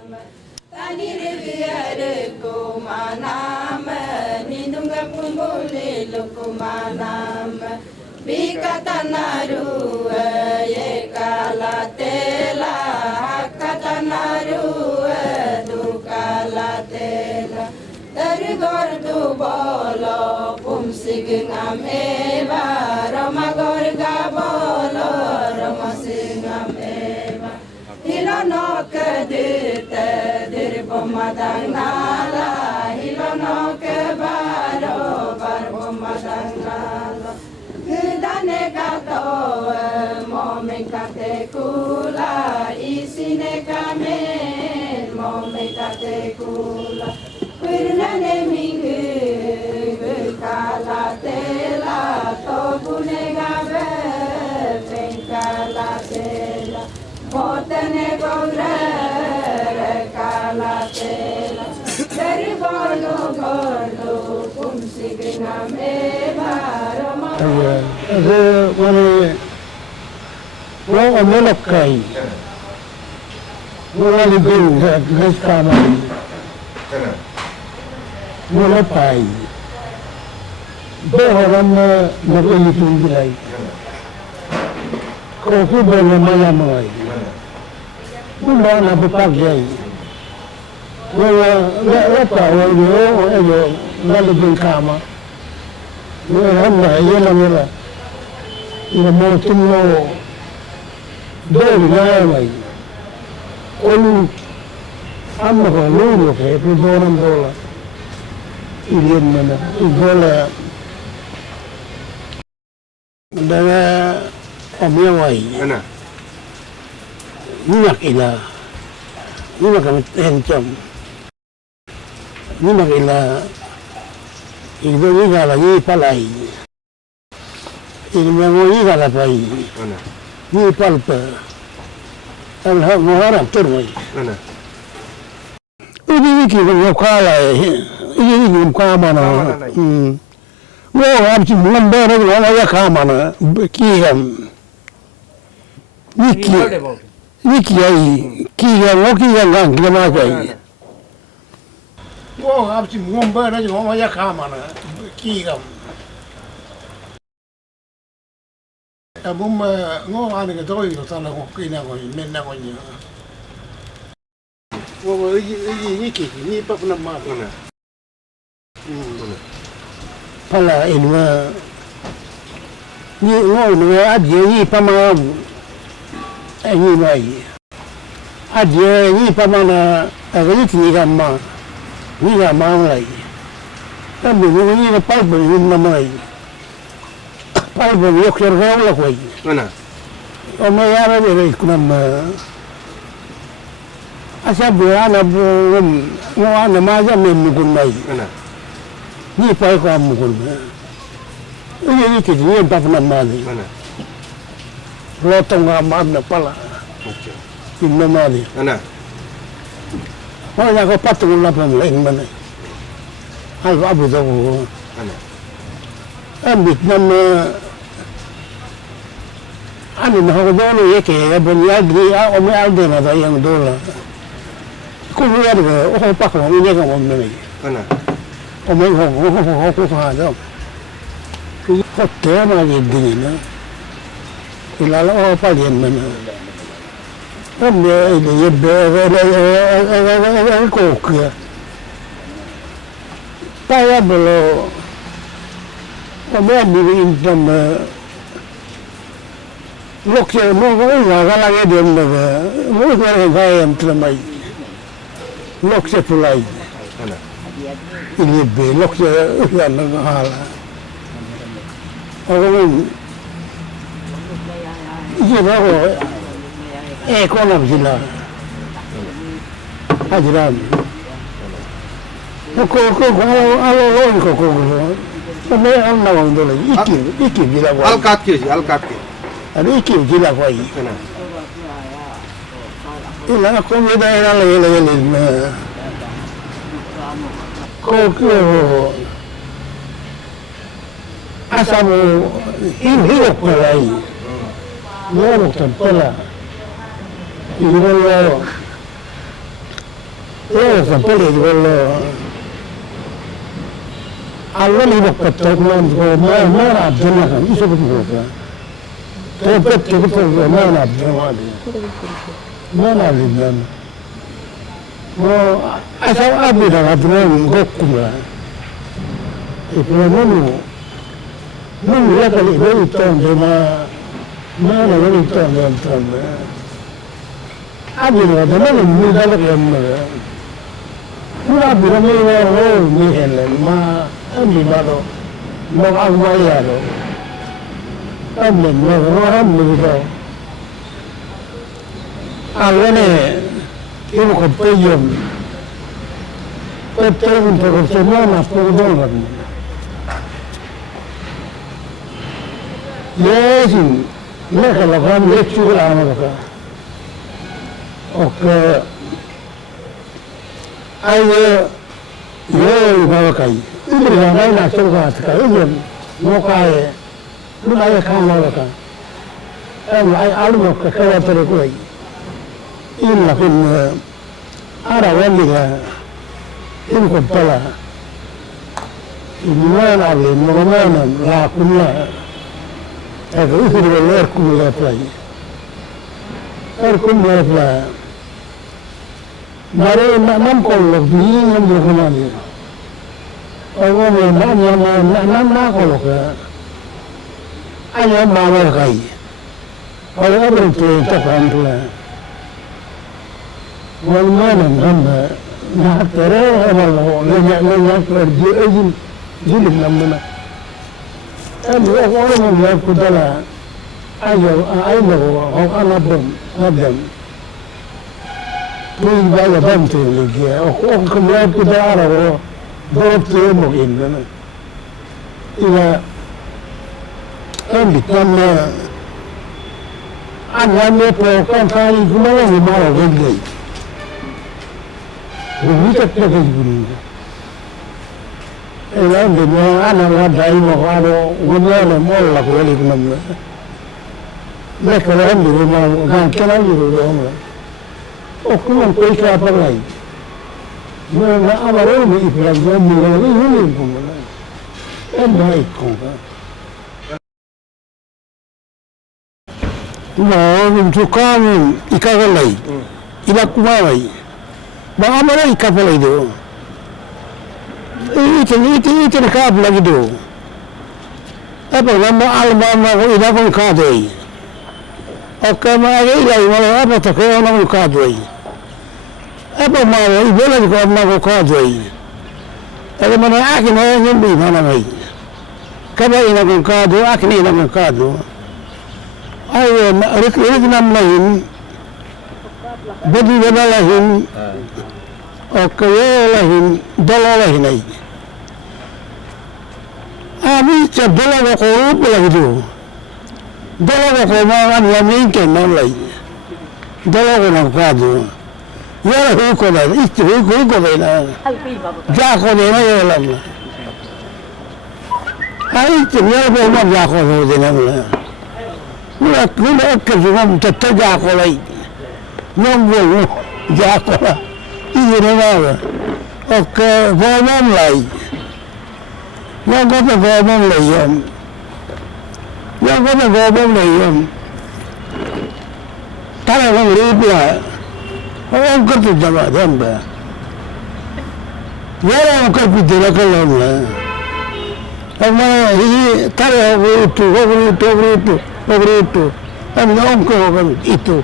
Tani reviere kumanam, nindunga pumbuli lukumanam. Bikatanaru yekalatela, hakatanaru dukalatela. Dari gordu bolo pumsigam eva, Roma gorga bolo Roma singam eva. Hilono kedite dirbomadangnala, hilono kebaro barbomadangnala. Gudane kato momen kate kula, isine kamen momen kate kula. Wirnane mingu kalatela, tobune gabe kalatela. Motene gore kalatela, dari gordo gordo kumsigna me baroma. Mana orang Melakai, orang Libyan, Gaskama, Melapai, orang Melayu Tunjai, Kofi bermalam-malam. Mana berpakai, apa orang lalu berkama, orang Melayu Ina mau tunggu dari mana? Kalau amma kalau ke perjuangan bola, ini mana? Bola dengan omyawai. Mana? Minyak ila, minyak kami hencam. Minyak ila, itu ni kalau ni palai. Ini memang ini kalau pai, ini palpa, kalau muharam terus. Mana? Ini kita mukalah, ini muka mana? Wah, abis mengambil orang yang kamana, kiam, ini kiam, orang kita macam. Wah, abis mengambil orang yang kamana, kiam. Abum ngomong ane kita itu tanah kena kau mana kau ni. Wah ini apa pun nama. Pala ini mah ni ngomong ada ni pamam ini mai. Ada ni pamana agak ni gamma lagi. Tapi ni apa pun nama lagi. Palbon yokser gawla koy. Mana? Oma yara bere kunam asabu ana bo ngwana maja memukun mai. Mana? Ni pai ko amukun. Ini ni ti ni papna mali. Mana? Lotong amna pala. Oke. Inna mali. Mana? Mana ko patung lapam lain mana. Al abu dawo. Mana? Ambit nama anu nak dulu ya ke abang yadri om yadri ada yang dulu. Kau lihat ke? Oh pak orang ini kan om ni. Mana? Om ini aku ada. Hotel mana jadi ni? Ilalah oh apa dia mana? Om dia ini kok ya. Payah belum. Kami ambil income, lokasi mungkin agak lagi dia mana, mungkin orang kaya yang termai, lokasi pulai, ini be, lokasi yang hal, orang ini baru ekonomi sila, ajaran, kau Kami orang nawang dulu, ikim gila kuai. Alkatki. Ada ikim gila kuai. Mana? Ila aku beda era lagi. Kau asam ini pelai, orang tempela. Ini sapere di quello allora mi portato con me la giornata non so cosa te perché questo me la giornata me la giornata ma asa abita la giornata gokkula e però non mi rata di verità ma la verità abita la giornata mi dà la giornata Una birame mi hele ma ambi bado no agwayalo ambe no ambi do alene ibu ko peyom pregunto ko semana por dólar yesin ne kala kan lechu la amaka okay ayo yo bawa kai ini yang nak coba sekarang ini mau kaya lu ayah kan mau kan ayah alu mau kaya terus ini lah pun ada wali lah ini kepala ini mana lagi mana lakunya itu sudah lerkumnya lagi lerkumnya lagi Mare nam kollo bini nam jokumani. Ogo me nam kollo ka. Aya mama kai. Ogo abente takantla. Wal mana nam na tere amalo le per jil namna. Ami ogo me kudala. Ayo anabem. Poi vai avanti lì, o come da arabo, dopo mo in. Ila tam anne po campani come ne maro vedi. Non c'è che guru. E la ana dai mo vado, guardare molla quelli come. Ecco la ma che la guru Okuma kuisha apa lagi? Mereka awalnya ini pelajaran mulai ini pun, baik kok. Mau mencuka ikan lagi, ikan kumai. Bawa mana ikan lagi tu? Itu ikan lagi tu. Apa nama alma ikan pun kadai. Oke, mana lagi mana apa tak kau nak kadai. Apa mau ibu lagi kau nak kadai. Tapi mana akin orang yang beli mana lagi. Kadai nak kadai, akin nak kadai. Ayo, rik nam lain. Bagi benda lain. Oke, lain, dolar lain lagi. Abi dolar kau lagi tu. Dolar ko mga yamin ke nolay. Dolar ko ng kado. Yara ko na, ito ko na. Jako na yalam na. Ay ito yara ko mga jako na din na. Nuna akazumam tataga ko lay. Nung buo jako na. Iyo na nga. Okay, vomam lay. Nung ko pa vomam lay yan. Yang kau nak gabung lagi, kalau orang riba, orang kerja jaga jamba. Yang orang kerja jaga kalau lah, orang ini kalau itu, orang kau itu.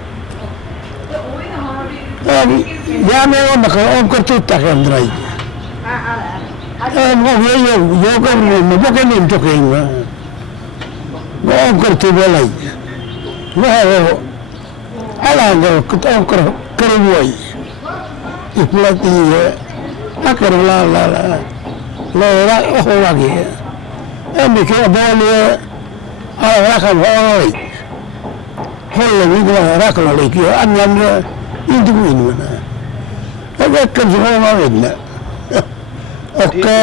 Yang orang nak orang kerja tak andrai. Orang yang bukan untuk ini. Orang kerja balai, wah, alang orang kerumuai, iplati, akar la, orang lagi, mikir balai, orang kan balai, kalau ni orang kan lagi, anjamnya itu mana, agak kerja mana, oke,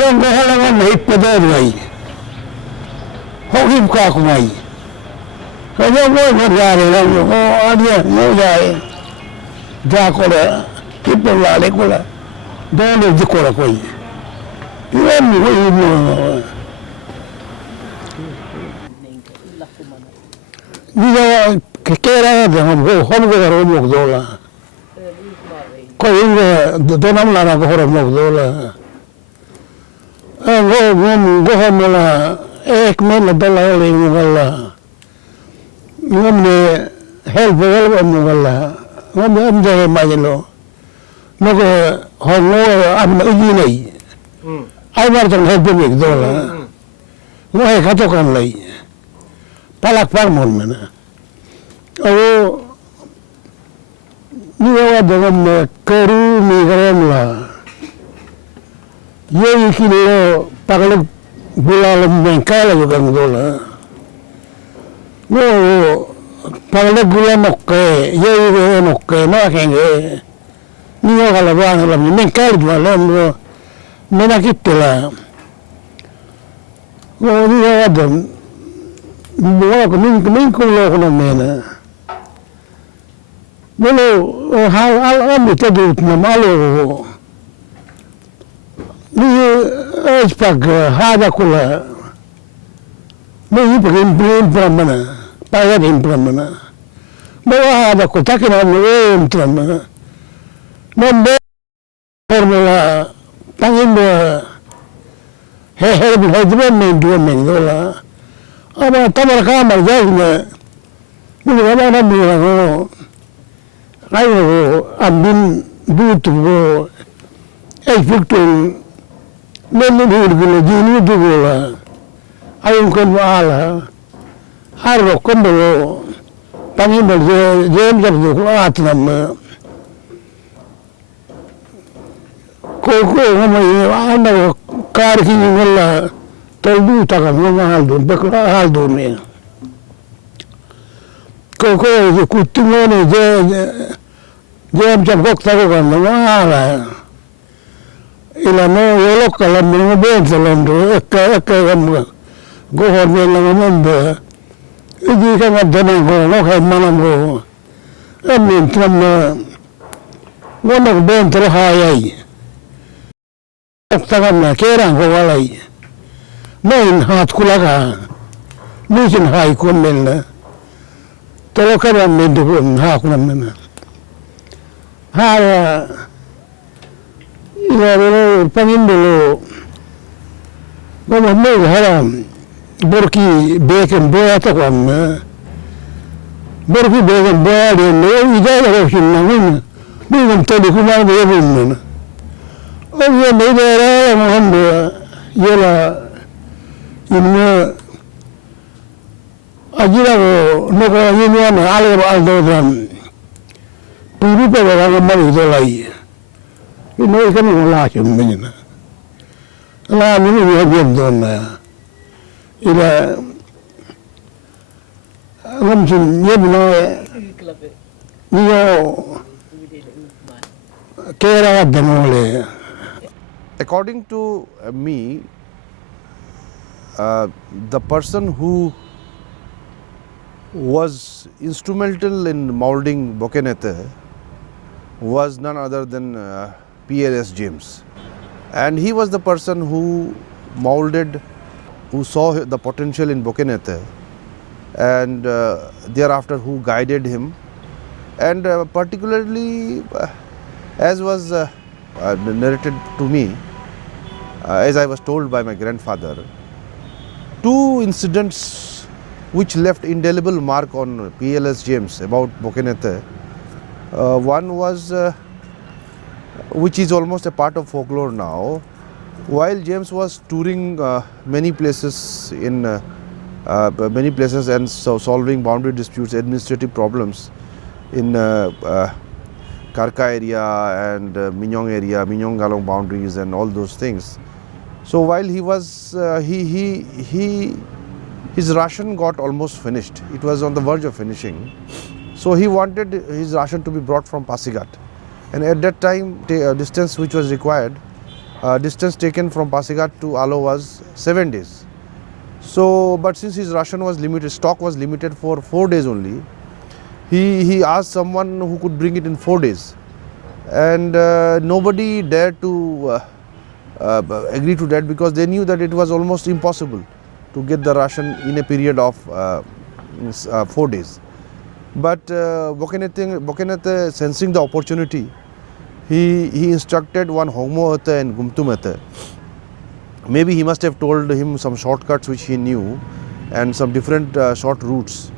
yang kehalangan hidup pada orang. Hokim ka kumai. Kalau mau berjaya lagi, ada mau jaya. যা করে কি বললা আরে কোলা দলে দি করে কই এমনি ওই নিয়া কেরা de hom go ro mo dola ko inga donam la go ro mo dola go mela ek mela dola le mo galla ngomne help mo galla ngomne amde majelo nogo hongo amna uji nei ai mar tan help me dola no he khato kan lai palak par mon mena o ni wa dogam karu mi garam la ye kilo pagal bulalam men kala yo kan dola no pagal bulam okke ye okke no kenge ni wa kala ba la men kala bula no mena kitela no ni wa dom mo ko min ko lo ko mena Bueno, al amite dut na malo. Ni espag hada kula. Ni pagin pramana. Pagin pramana. Bawa hada ko takina mo pramana. Mambe formula pagin he bi hadman men do men dola. Aba tamar kamar jazna. Ni wala na mi ayo abin butu go ay fikton nelu gulu jini dugola ayun kon ala harro kombo pani mo jem jab do atnam ko ngama anda kar ki ngala toldu taka ngama haldo bekra haldo me ko kutingone Jam jam kok tahu kan, mana ilmu elok kalau minum bensin tu, ek kan, gohor minum member, ini kan ada nengko, nak mana go, amin cuma, mana bensin terhayai, ek tangan nak kerang kawalai, main hat kulaga, mungkin hai komen lah, kalau kan main tu pun hak mana. Hara ila pangin dulu mama mau haram borki beken boya to kam borki beken boya de no ida la shin na ni ngam tele kuma de yebun o ye me de ra mohando yela inna ajira no ko yinwa na ale aldo dam Puri pe orang mari tu lagi. Ini kan ulah cuma ni na. Ulah ni dia diam tu na. Ila mungkin dia bina dia kera denole. According to me, the person who was instrumental in molding Bokenete was none other than PLS James, and he was the person who molded, who saw the potential in Bokenete, and thereafter who guided him, and particularly as was narrated to me, as I was told by my grandfather, two incidents which left indelible mark on PLS James about Bokenete. One was, which is almost a part of folklore now, while James was touring many places and solving boundary disputes, administrative problems in Karka area and Minyong area, Minyong Galong boundaries and all those things. So while he was, his ration got almost finished. It was on the verge of finishing. So he wanted his ration to be brought from Pasigat. And at that time, distance which was required, distance taken from Pasigat to Alo was 7 days. So, but since his ration was limited, stock was limited for 4 days only, he asked someone who could bring it in 4 days, and nobody dared to agree to that because they knew that it was almost impossible to get the ration in a period of 4 days. But Bokenete, sensing the opportunity, he instructed one Hongmo Ate and Gumtum Ate. Maybe he must have told him some shortcuts which he knew and some different short routes,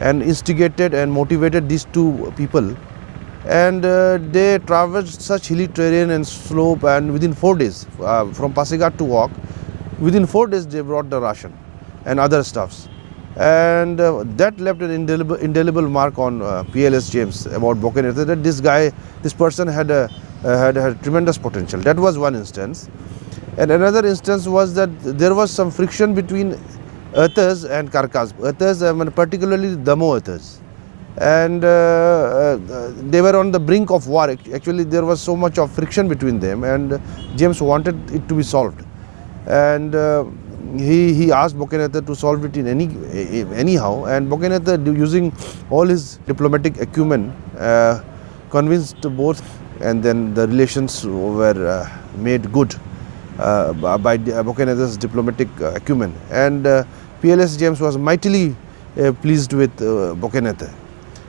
and instigated and motivated these two people, and they traversed such hilly terrain and slope, and within 4 days from Pasighat to walk, within 4 days they brought the ration and other stuffs, and that left an indelible mark on PLS James about Bokenete, that this person had tremendous potential. That was one instance. And another instance was that there was some friction between Athas and Karkas. Athas, particularly Damo Athas. And they were on the brink of war. Actually, there was so much of friction between them, and James wanted it to be solved. And he asked Bokenete to solve it in anyhow. And Bokenete, using all his diplomatic acumen, convinced both, and then the relations were made good by Bokenete's diplomatic acumen, and PLS James was mightily pleased with Bokenete.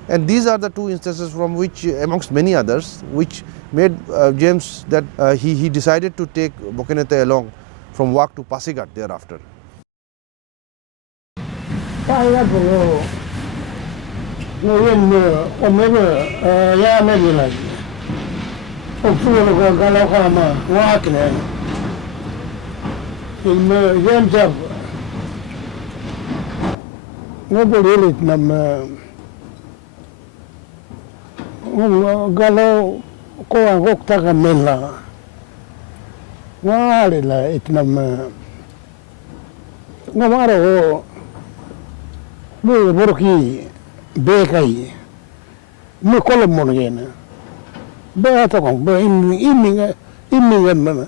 And these are the two instances from which, amongst many others, which made James that he decided to take Bokenete along from Wak to Pasighat thereafter. Ngobrol nam galo ko angok ta mela wale la itnam ngamaro mo borki bekai mo kolom monogena be ata kong be imminga mana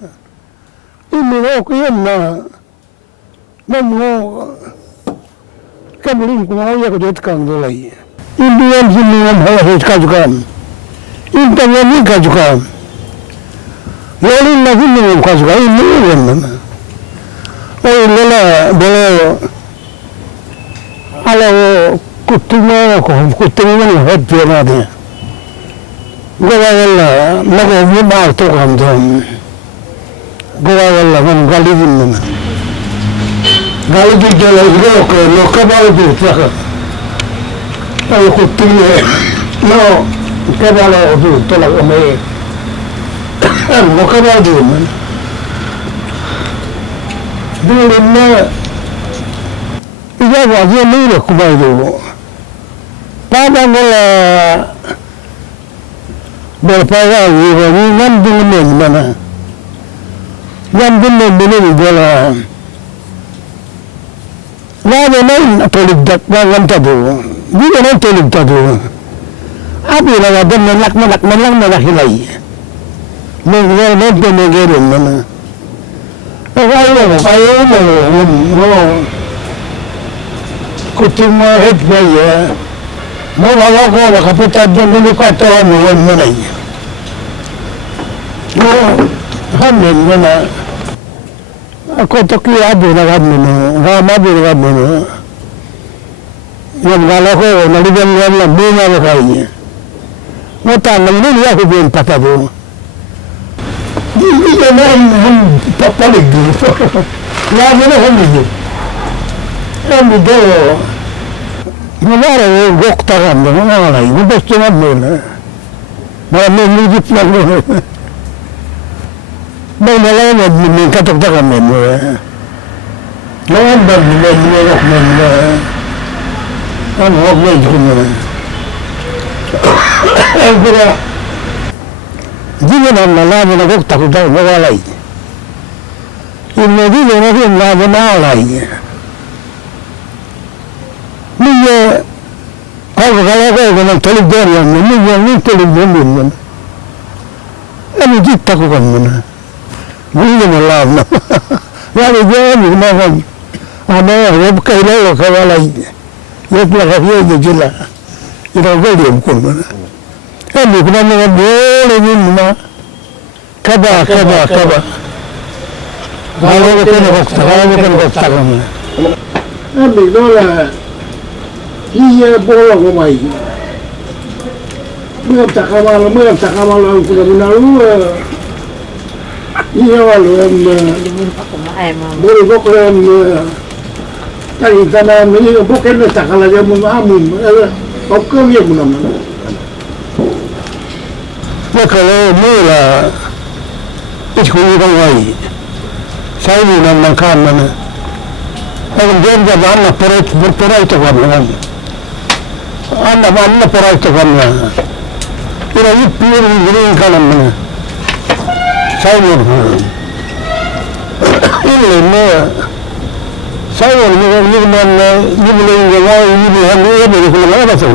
imminga ko yemna mo Kamulim kumaya ko dito kang dolay. Indian sinungan halos kajukam. Internet kajukam. Yolin na sinungan kajukam. Indian mana. Oh lela belo. Ala kutunga ko kutunga ni happy na de. Gowa wala nago mumar to kam dum. Gowa wala man galidin mana. Galidin jala ko lo kabalo di saka. Ay kutunga no kabalo di tola ko me. Lo kabalo di man. Dili na iya wajah ni le kubai do. Pada ngala berpaya ni ngam dingin mana. Ngam dingin bola. Lado na toligdat ngam tado. Di na toligtado. Abi na gadam nak hilay. Naglalad na nagero mana. Kayo mo. Kutunga het gaya. Mo wala ko nakapitad na nilukato mo manay. Mo hamen mana. Ako toki abo na gadno no. Ramabi na gadno no. Yan wala ko naligan na bunga na kaya. Mo tanang nila ko bin patado. Hindi ka na ang papalig dito. Lagi na hindi dito. Hindi dito. Wala rin goktaran na mga alay. Gusto nga muna. Maraming ligit na muna. May nalaman may katagtakan na muna. Ngayon ba nilagok na muna. Ano huwag na ito muna. Ang kira. Di mo na nalaman na goktak daw na walay. Hindi na rin nalaman na alay. Niya ako kaya ko ng tulig doon yan. Niya ng tulig doon yan. Ano dito ko kan mo na. Hindi na alam na. Lalo dyan, hindi na kan. Ano, huwag kayo ka walay. Huwag na kayo na sila. ira golium kun mana mi kuna ma bole ni ma kaba halo kana bakta mana mi dola iya bola ko mai มื่อจากมาเราคุณบุญนารู้iya walu boleh bukan cari tanam ini bukan takkan aja mengamun oke ya mana ya kalau mula itu orang lain saya ni nak kan mana orang dia jangan nak berperai tu kan anda mana perai tu kan ira itu ini kan mana saya ni ini saya ni mana ni boleh ini hari kalau apa sih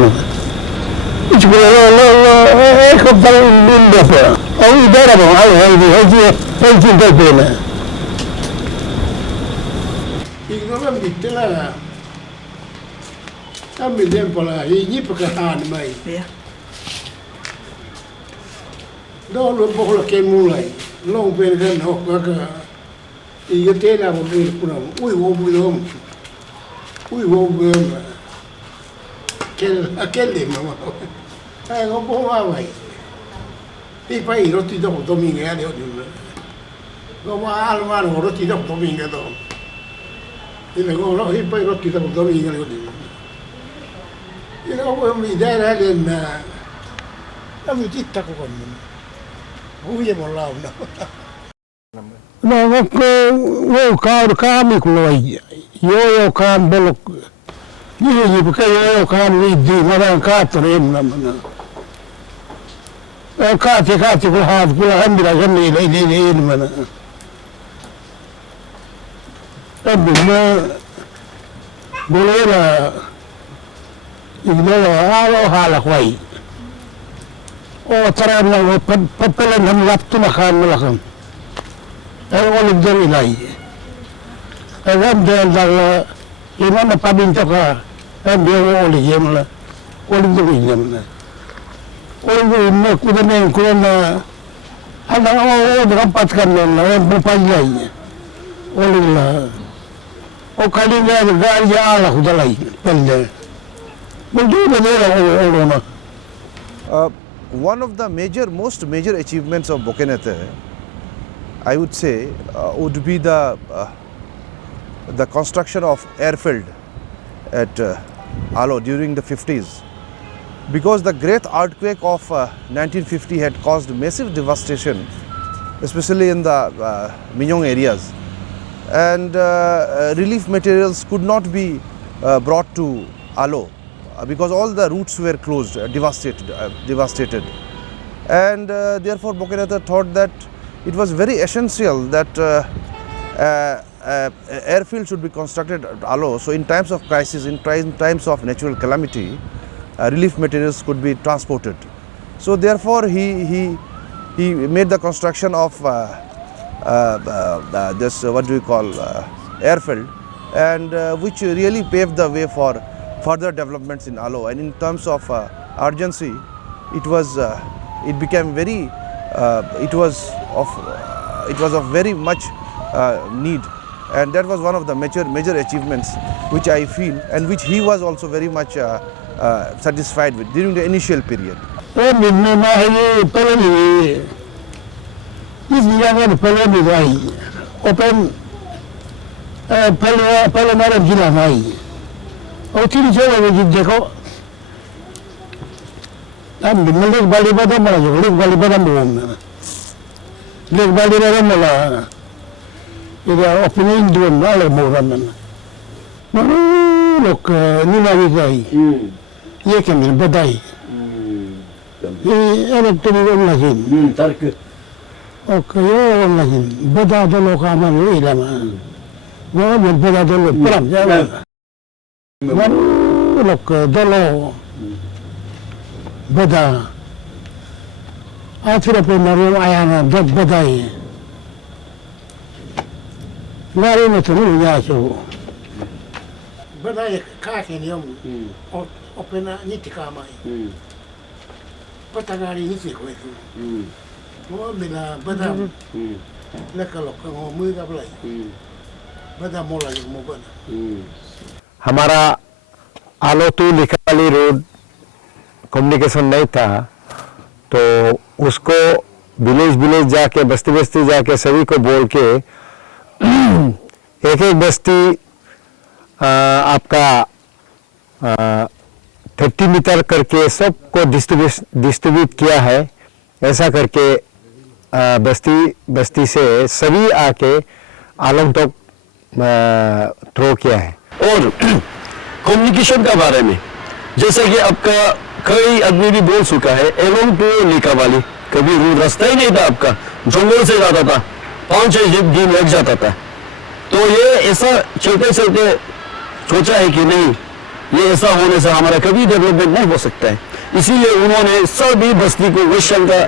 itu kalau kepala benda apa oh ibarat apa haji berpena ini orang detail kami dia pula ini perkataan mai đó luôn bốc là kem mulai long bên gần học cái ý thế là một người cũng nói ui vô bơm cái gì mà ai có bố mà vậy thì phải rồi thì đâu có mình nghe được nó mà ăn mà nó thì đâu có mình nghe đâu thì là nó thì phải rồi thì đâu có mình nghe được thì nó có mình đây là lên nó bị chết ta cũng huja mulla on. No wo kami kuloi. Yo kan belok. Ni bukan yo kan ni di mana katren mana. Kati ko had kula andira ganni ni mana. Tapi boleh lah. Ini lah hal kwai. Oh tara na papalan ham lapto na kan malakam ay wala din ilay ay ramdal dal lima na pabinto ka ay biyo wala yem la wala din yem na wala din na kudanen ko na ana o dapat kan na bupalay wala la o kalina gari ala kudalay pelde buldo na na one of the most major achievements of Bokennethe, I would say, would be the construction of airfield at Alo during the 50s. Because the great earthquake of 1950 had caused massive devastation, especially in the Minyong areas. And relief materials could not be brought to Alo. Because all the routes were closed, devastated. And therefore Bokennethe thought that it was very essential that airfield should be constructed at Alo. So in times of crisis, in times of natural calamity, relief materials could be transported. So therefore he made the construction of this what do we call airfield, and which really paved the way for further developments in Alo. And in terms of urgency, it became very it was of very much need, and that was one of the major achievements which I feel, and which he was also very much satisfied with during the initial period. Oh, tidak jauh lagi jeko. Am dimulai balik pada mana? Balik pada mana? Balik pada mana? Ini opini dua mana mana? Mana lok ni lagi gay. Ia kemil badai. Ini ada turun lagi. Tarke. Okay, orang lagi. Badai dulu kaman ini lama. Mana badai dulu peram jangan. Lok dalo bada akhirnya penaruh ayana dot badai ngari macam ni ya so badai kaki ni opena ni tikamai patagari ni sih kowe tu mo bila badam lekalok ngo mui ka blai badam mola ni mo bana हमारा आलोतू लिखाली road communication नहीं था तो उसको village village जाके बस्ती बस्ती जाके सभी को बोल के एक एक बस्ती आपका 30 मीटर करके सबको डिस्ट्रीब्यूट किया है। ऐसा करके बस्ती बस्ती से सभी आके आलम तक थ्रो किया है। और कम्युनिकेशन का बारे में जैसे कि आपका कई आदमी भी बोल चुका है एलोंग टू लिकावाली कभी रास्ता ही नहीं था, आपका जंगल से जाता था, 5-6 दिन लग जाता था। तो ये ऐसा चलते चलते सोचा है कि नहीं ये ऐसा होने से हमारा कभी डेवलपमेंट नहीं हो सकता है। इसीलिए उन्होंने सभी बस्ती को वेस्टर्न का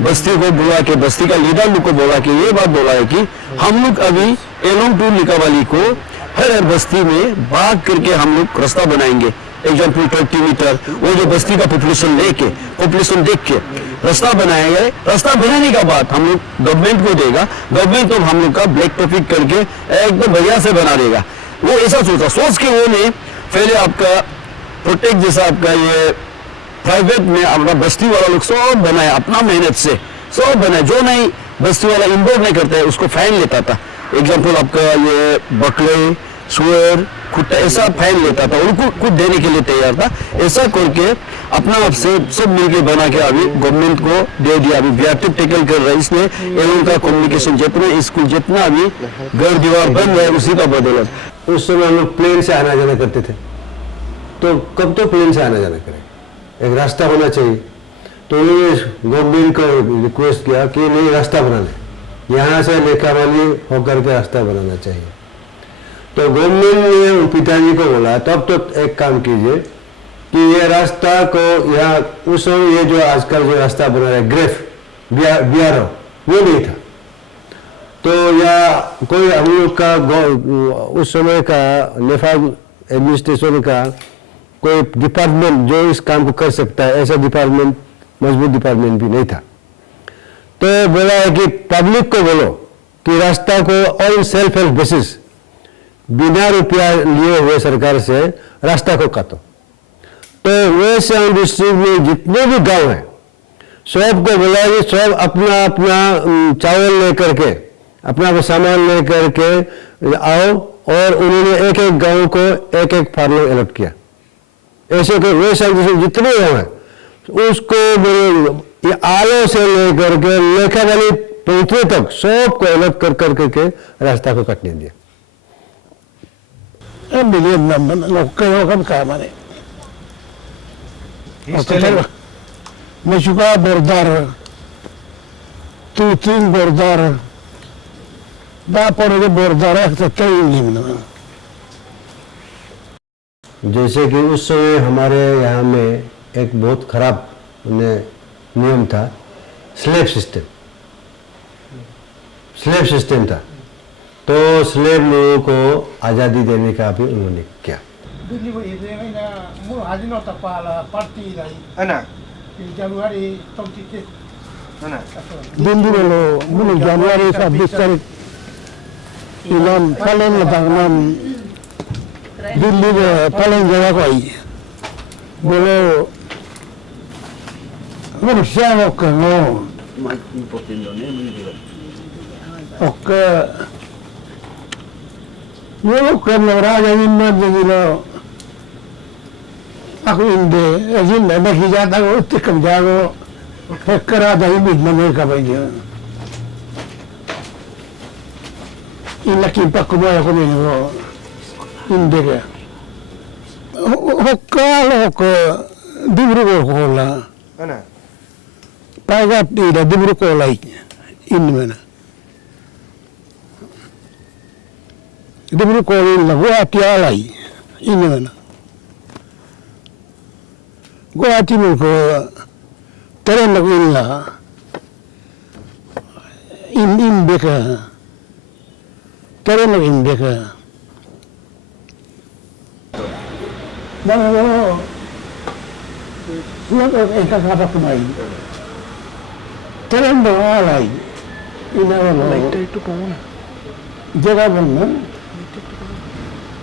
बस्ती को बुला के बस्ती का लीडर लोग को बोला कि ये बात बोला है कि हम लोग अभी एलोंग टू लिकावाली को हर बस्ती में भाग करके हम लोग रास्ता बनाएंगे। एग्जाम्पल 30 मीटर वो जो बस्ती का पॉपुलेशन देख के रास्ता बनाएंगे। रास्ता बनाने का बाद हम लोग गवर्नमेंट को देगा, गवर्नमेंट तो हम लोग का ब्लैक टॉपिक करके एकदम बढ़िया से बना देगा। वो ऐसा सोच के वो ने पहले आपका प्रोटेक्ट जैसा आपका ये प्राइवेट में अपना बस्ती वाला लोग सब बनाया, अपना मेहनत से सब बनाया। जो नहीं बस्ती वाला इन्वॉल्व नहीं करता है उसको फाइन लेता था। एग्जाम्पल आपका ये बकरे सुअर कुत्ता ऐसा फाइन लेता था, उनको कुछ देने के लिए तैयार था। ऐसा करके अपना आप से सब मिलके बना के अभी गवर्नमेंट को दे दिया। अभी व्यापक टेकल कर रहा है इसने एवं का कम्युनिकेशन जितना स्कूल जितना अभी घर दीवार बन रहा है उसी का बदौलत। उस समय हम लोग प्लेन से आना जाना करते थे, तो कब तो प्लेन से आना जाना करें, एक रास्ता होना चाहिए। तो उन्होंने गवर्नमेंट को रिक्वेस्ट किया कि नहीं रास्ता बना लें, यहाँ से लेकावाली होकर के रास्ता बनाना चाहिए। तो गवर्नमेंट ने उन पिताजी को बोला तब तो एक काम कीजिए कि ये रास्ता को यहाँ उस समय ये जो आजकल जो रास्ता बना रहा है ग्रेफ बियारो वो नहीं था। तो या कोई हम लोग का उस समय का नेपाल एडमिनिस्ट्रेशन का कोई डिपार्टमेंट जो इस काम को कर सकता है ऐसा डिपार्टमेंट मजबूत डिपार्टमेंट भी नहीं था। तो बोला है कि पब्लिक को बोलो कि रास्ता को ऑन सेल्फ हेल्प बेसिस बिना रुपया लिए हुए सरकार से रास्ता को काटो। तो वेस्ट सियांग डिस्ट्रिक्ट में जितने भी गांव हैं सबको बोला कि सब अपना अपना चावल लेकर के अपना सामान लेकर के आओ, और उन्होंने एक एक गांव को एक एक फार्मर अलॉट किया। ऐसे कि वेस्ट सियांग डिस्ट्रिक्ट जितने गांव हैं उसको ये आलो से लेकर के लेखावाली पहुंचने तक सबको अलग कर करके रास्ता को काटने दिया। million naman kan kamane Mashuka bordar tutin bordar da por bordar একটা ট্রেনিং না। जैसे कि उस समय हमारे यहाँ में एक बहुत खराब नियम था, स्लेव सिस्टम था। तो स्लेव लोगों को आज़ादी देने का भी उन्होंने किया। दिल्ली में जनवरी 26 तारीख इलाम पालन लगाम दिल्ली में पालन जगह को आई बोलो वो शाम को नो ओके वो करने राजा इन्मत दिलो aku inde ezin da hijata go tikam jago fekkara da imid mane ka banya illa ki pakko ya ko no inde ga hokkalo ko dibru ko la ana paga ida dibru ko lai inmena dibru ko la wa tialai inmena Guwahati mo ko teren na illa imbeka teren na imbeka Mana lo eka kapa kumai. Terang bawa lagi. Ina lo. Jaga benda.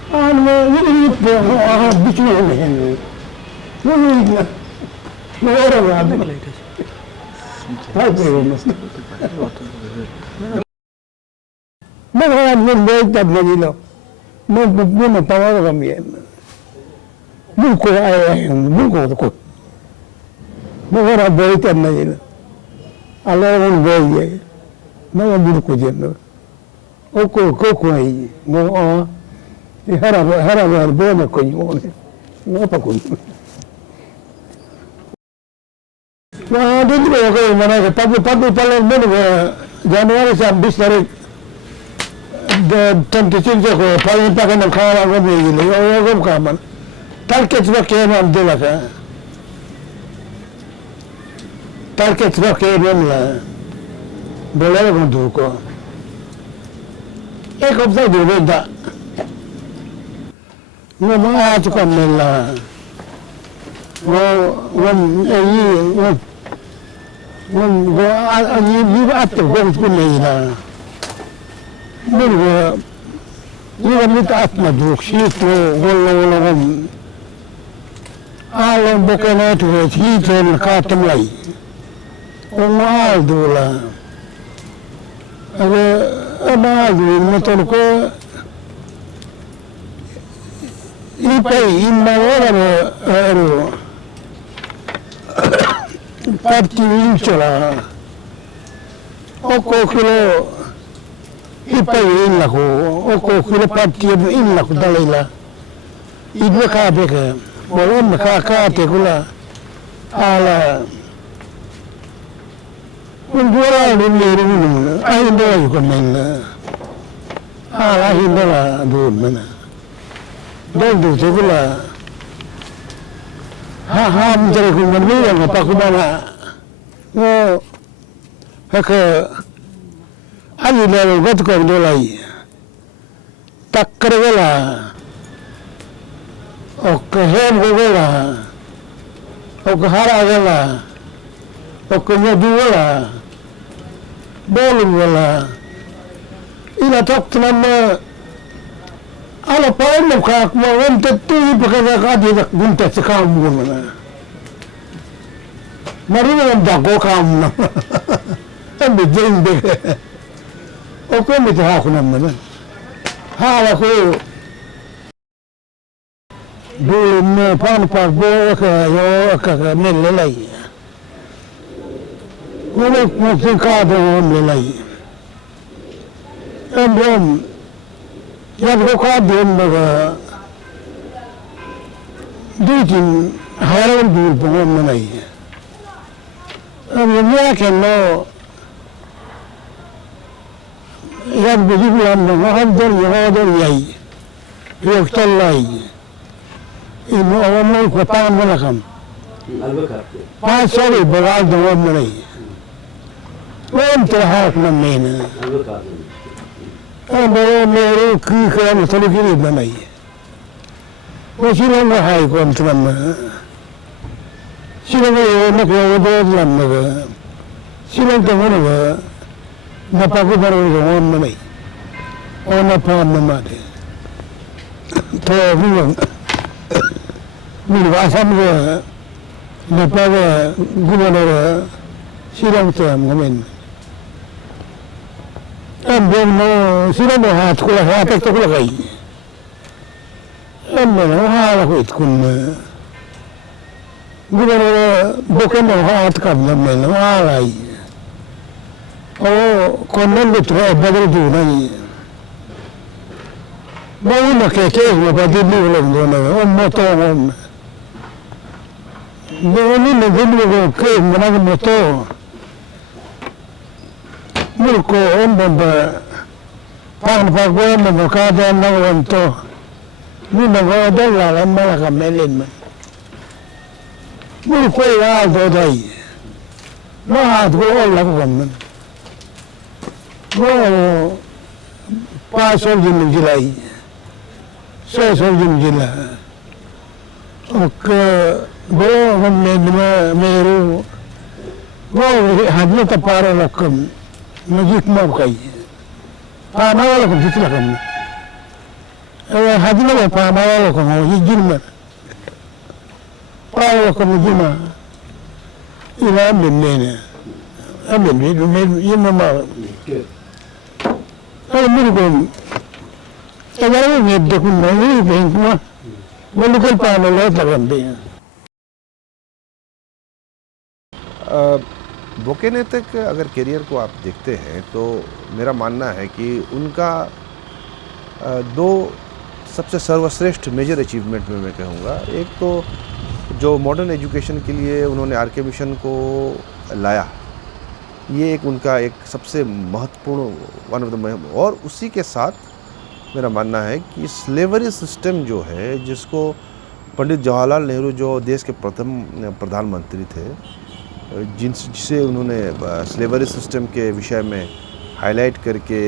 Ini bicu ni. Ini orang ada. Hai beres. Mana yang berita begini? Mana tahu kami. Buku ayah, buku tu. Mana berita begini? Allah pun berita. Mana buku jenuh. Koko ini. Mo harap berapa kau ni? Apa kau? Wah, dia juga kalau mana tapi paling mana Januari sampai 20 tarik tentu ko paling pakai nak kawan aku begini, aku kaman. Target sebagai mana dia lah, target sebagai mana boleh aku dulu. Kau tahu dulu dah. Nama tu kan mela. Ini atau bukan mela. Ini minta atma duk situ golong alam bukan itu situ katam lagi. Omal dula. Ada motor ko ipai imawara parti inchola oko kilo ipai inlaku oko kilo parti inlaku dalila idme kabeka bolon kakate kula ala unjura lumleru ahindo yukamela ala hindola dumena Dulu segala, mencari kumpulan yang apa kumana, hak ayu lalu got kau dolai, tak kerja, ok hem kerja, ok hara kerja, ok nyadu kerja, bolong kerja, ina tak nama Ala paling nak mawan tentu berkata kadi nak gunta sekamu mana. Mari nak jago kamu na. Ambil jende. Oke mesti aku nama. Hal aku belum pan pak boka yo ka melelai. Mana mesti kado melelai. Belum Yang kau belum baga, dikin haram dulu pun mana ini. Amnya kena, yang begitu lama, orang dari, yang terlai. Ini orang mau kepala mana kam? Pasal beral dengan mana ini. Orang terhak nama ini. Ambil meru kira masalah kiri mana ini? Macam mana hai kau teman? Siapa yang nak kau buat lama? Siapa yang mana? Napa kau baru kau mana ini? Oh napa mana ada? Tahu ni bahasa mana? Napa gubernur siapa yang ngamen? Ambil siapa hat kula hat itu kula kai. Ambil hat aku itu kun. Gubernur bukan hat kan ambil halai. Oh konon itu badal tu nai. Baru nak kekeh macam ni belum dona. Motor. Ini negeri kekeh mana motor. Mulko benda pan pagwe menokada nawanto ni nagoda la mala kamelin mulko ya dodai ma adgo la gomman mo pasol jim jilai so jim jila och då med Meru वो हजरत तपारा रकम नजीक में कही पाना वाला को जितना कम हजरत में पाना वाला को ये जिन में पाना को जिना इला मिलने अबे ये ममा अरे मेरे को अगर मैं देखूं नहीं बैंक में वो लोकल पाना वाला लगते हैं बोकेनेते के अगर करियर को आप देखते हैं तो मेरा मानना है कि उनका दो सबसे सर्वश्रेष्ठ मेजर अचीवमेंट में मैं कहूँगा। एक तो जो मॉडर्न एजुकेशन के लिए उन्होंने आरके मिशन को लाया, ये एक उनका एक सबसे महत्वपूर्ण वन ऑफ द, और उसी के साथ मेरा मानना है कि स्लेवरी सिस्टम जो है, जिसको पंडित जवाहरलाल नेहरू जो देश के प्रथम प्रधानमंत्री थे, जिसे उन्होंने स्लेवरी सिस्टम के विषय में हाईलाइट करके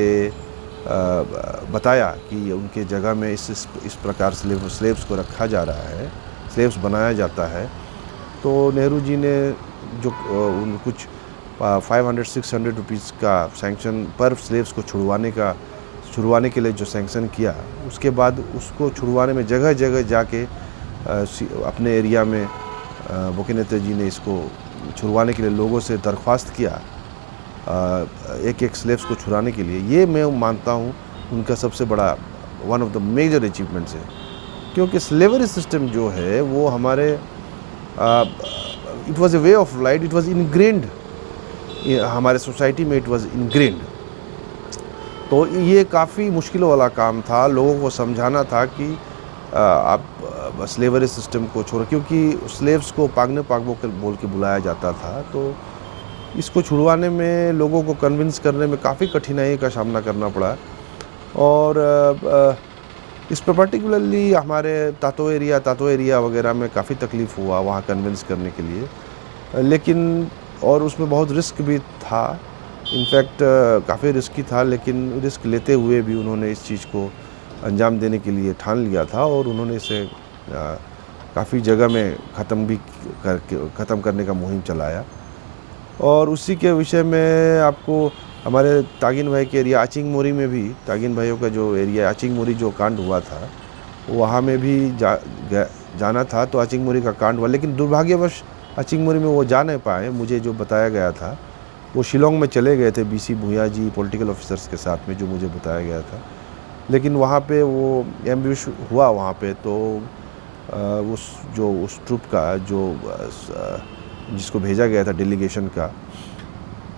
बताया कि उनके जगह में इस प्रकार स्लेव्स को रखा जा रहा है, स्लेव्स बनाया जाता है। तो नेहरू जी ने जो उन कुछ 500-600 रुपीज़ का सैंक्शन पर स्लेव्स को छुड़वाने के लिए जो सैंक्शन किया, उसके बाद उसको छुड़वाने में जगह जगह जाके अपने एरिया में बोकेनेते जी ने इसको छुड़वाने के लिए लोगों से दरख्वास्त किया, एक एक स्लेव्स को छुड़ाने के लिए। ये मैं मानता हूँ उनका सबसे बड़ा one of the major achievements है, क्योंकि स्लेवरी सिस्टम जो है वो हमारे it was a way of life, it was ingrained हमारे सोसाइटी में, इट वाज इनग्रेन्ड। तो ये काफ़ी मुश्किल वाला काम था, लोगों को समझाना था कि आप स्लेवरी सिस्टम को छोड़, क्योंकि स्लेव्स को पागने पागबो बोल के बुलाया जाता था। तो इसको छुड़वाने में लोगों को कन्विंस करने में काफ़ी कठिनाई का सामना करना पड़ा, और इस पर पर्टिकुलरली हमारे तातो एरिया वगैरह में काफ़ी तकलीफ़ हुआ वहाँ कन्विंस करने के लिए, लेकिन और उसमें बहुत रिस्क भी था, इनफैक्ट काफ़ी रिस्की था, लेकिन रिस्क लेते हुए भी उन्होंने इस चीज़ को अंजाम देने के लिए ठान लिया था, और उन्होंने इसे काफ़ी जगह में ख़त्म करने का मुहिम चलाया। और उसी के विषय में आपको हमारे तागिन भाई के एरिया आचिंग मोरी में भी, तागिन भाइयों का जो एरिया आचिंग मोरी जो कांड हुआ था, वहाँ में भी जाना था। तो आचिंग मोरी का कांड हुआ, लेकिन दुर्भाग्यवश आचिंग मोरी में वो जा नहीं पाए। मुझे जो बताया गया था वो शिलोंग में चले गए थे बीसी भूया जी पॉलिटिकल ऑफिसर्स के साथ में, जो मुझे बताया गया था, लेकिन वहाँ पे वो एम्ब्यूश हुआ वहाँ पे। तो उस ट्रुप का जिसको भेजा गया था डेलीगेशन का,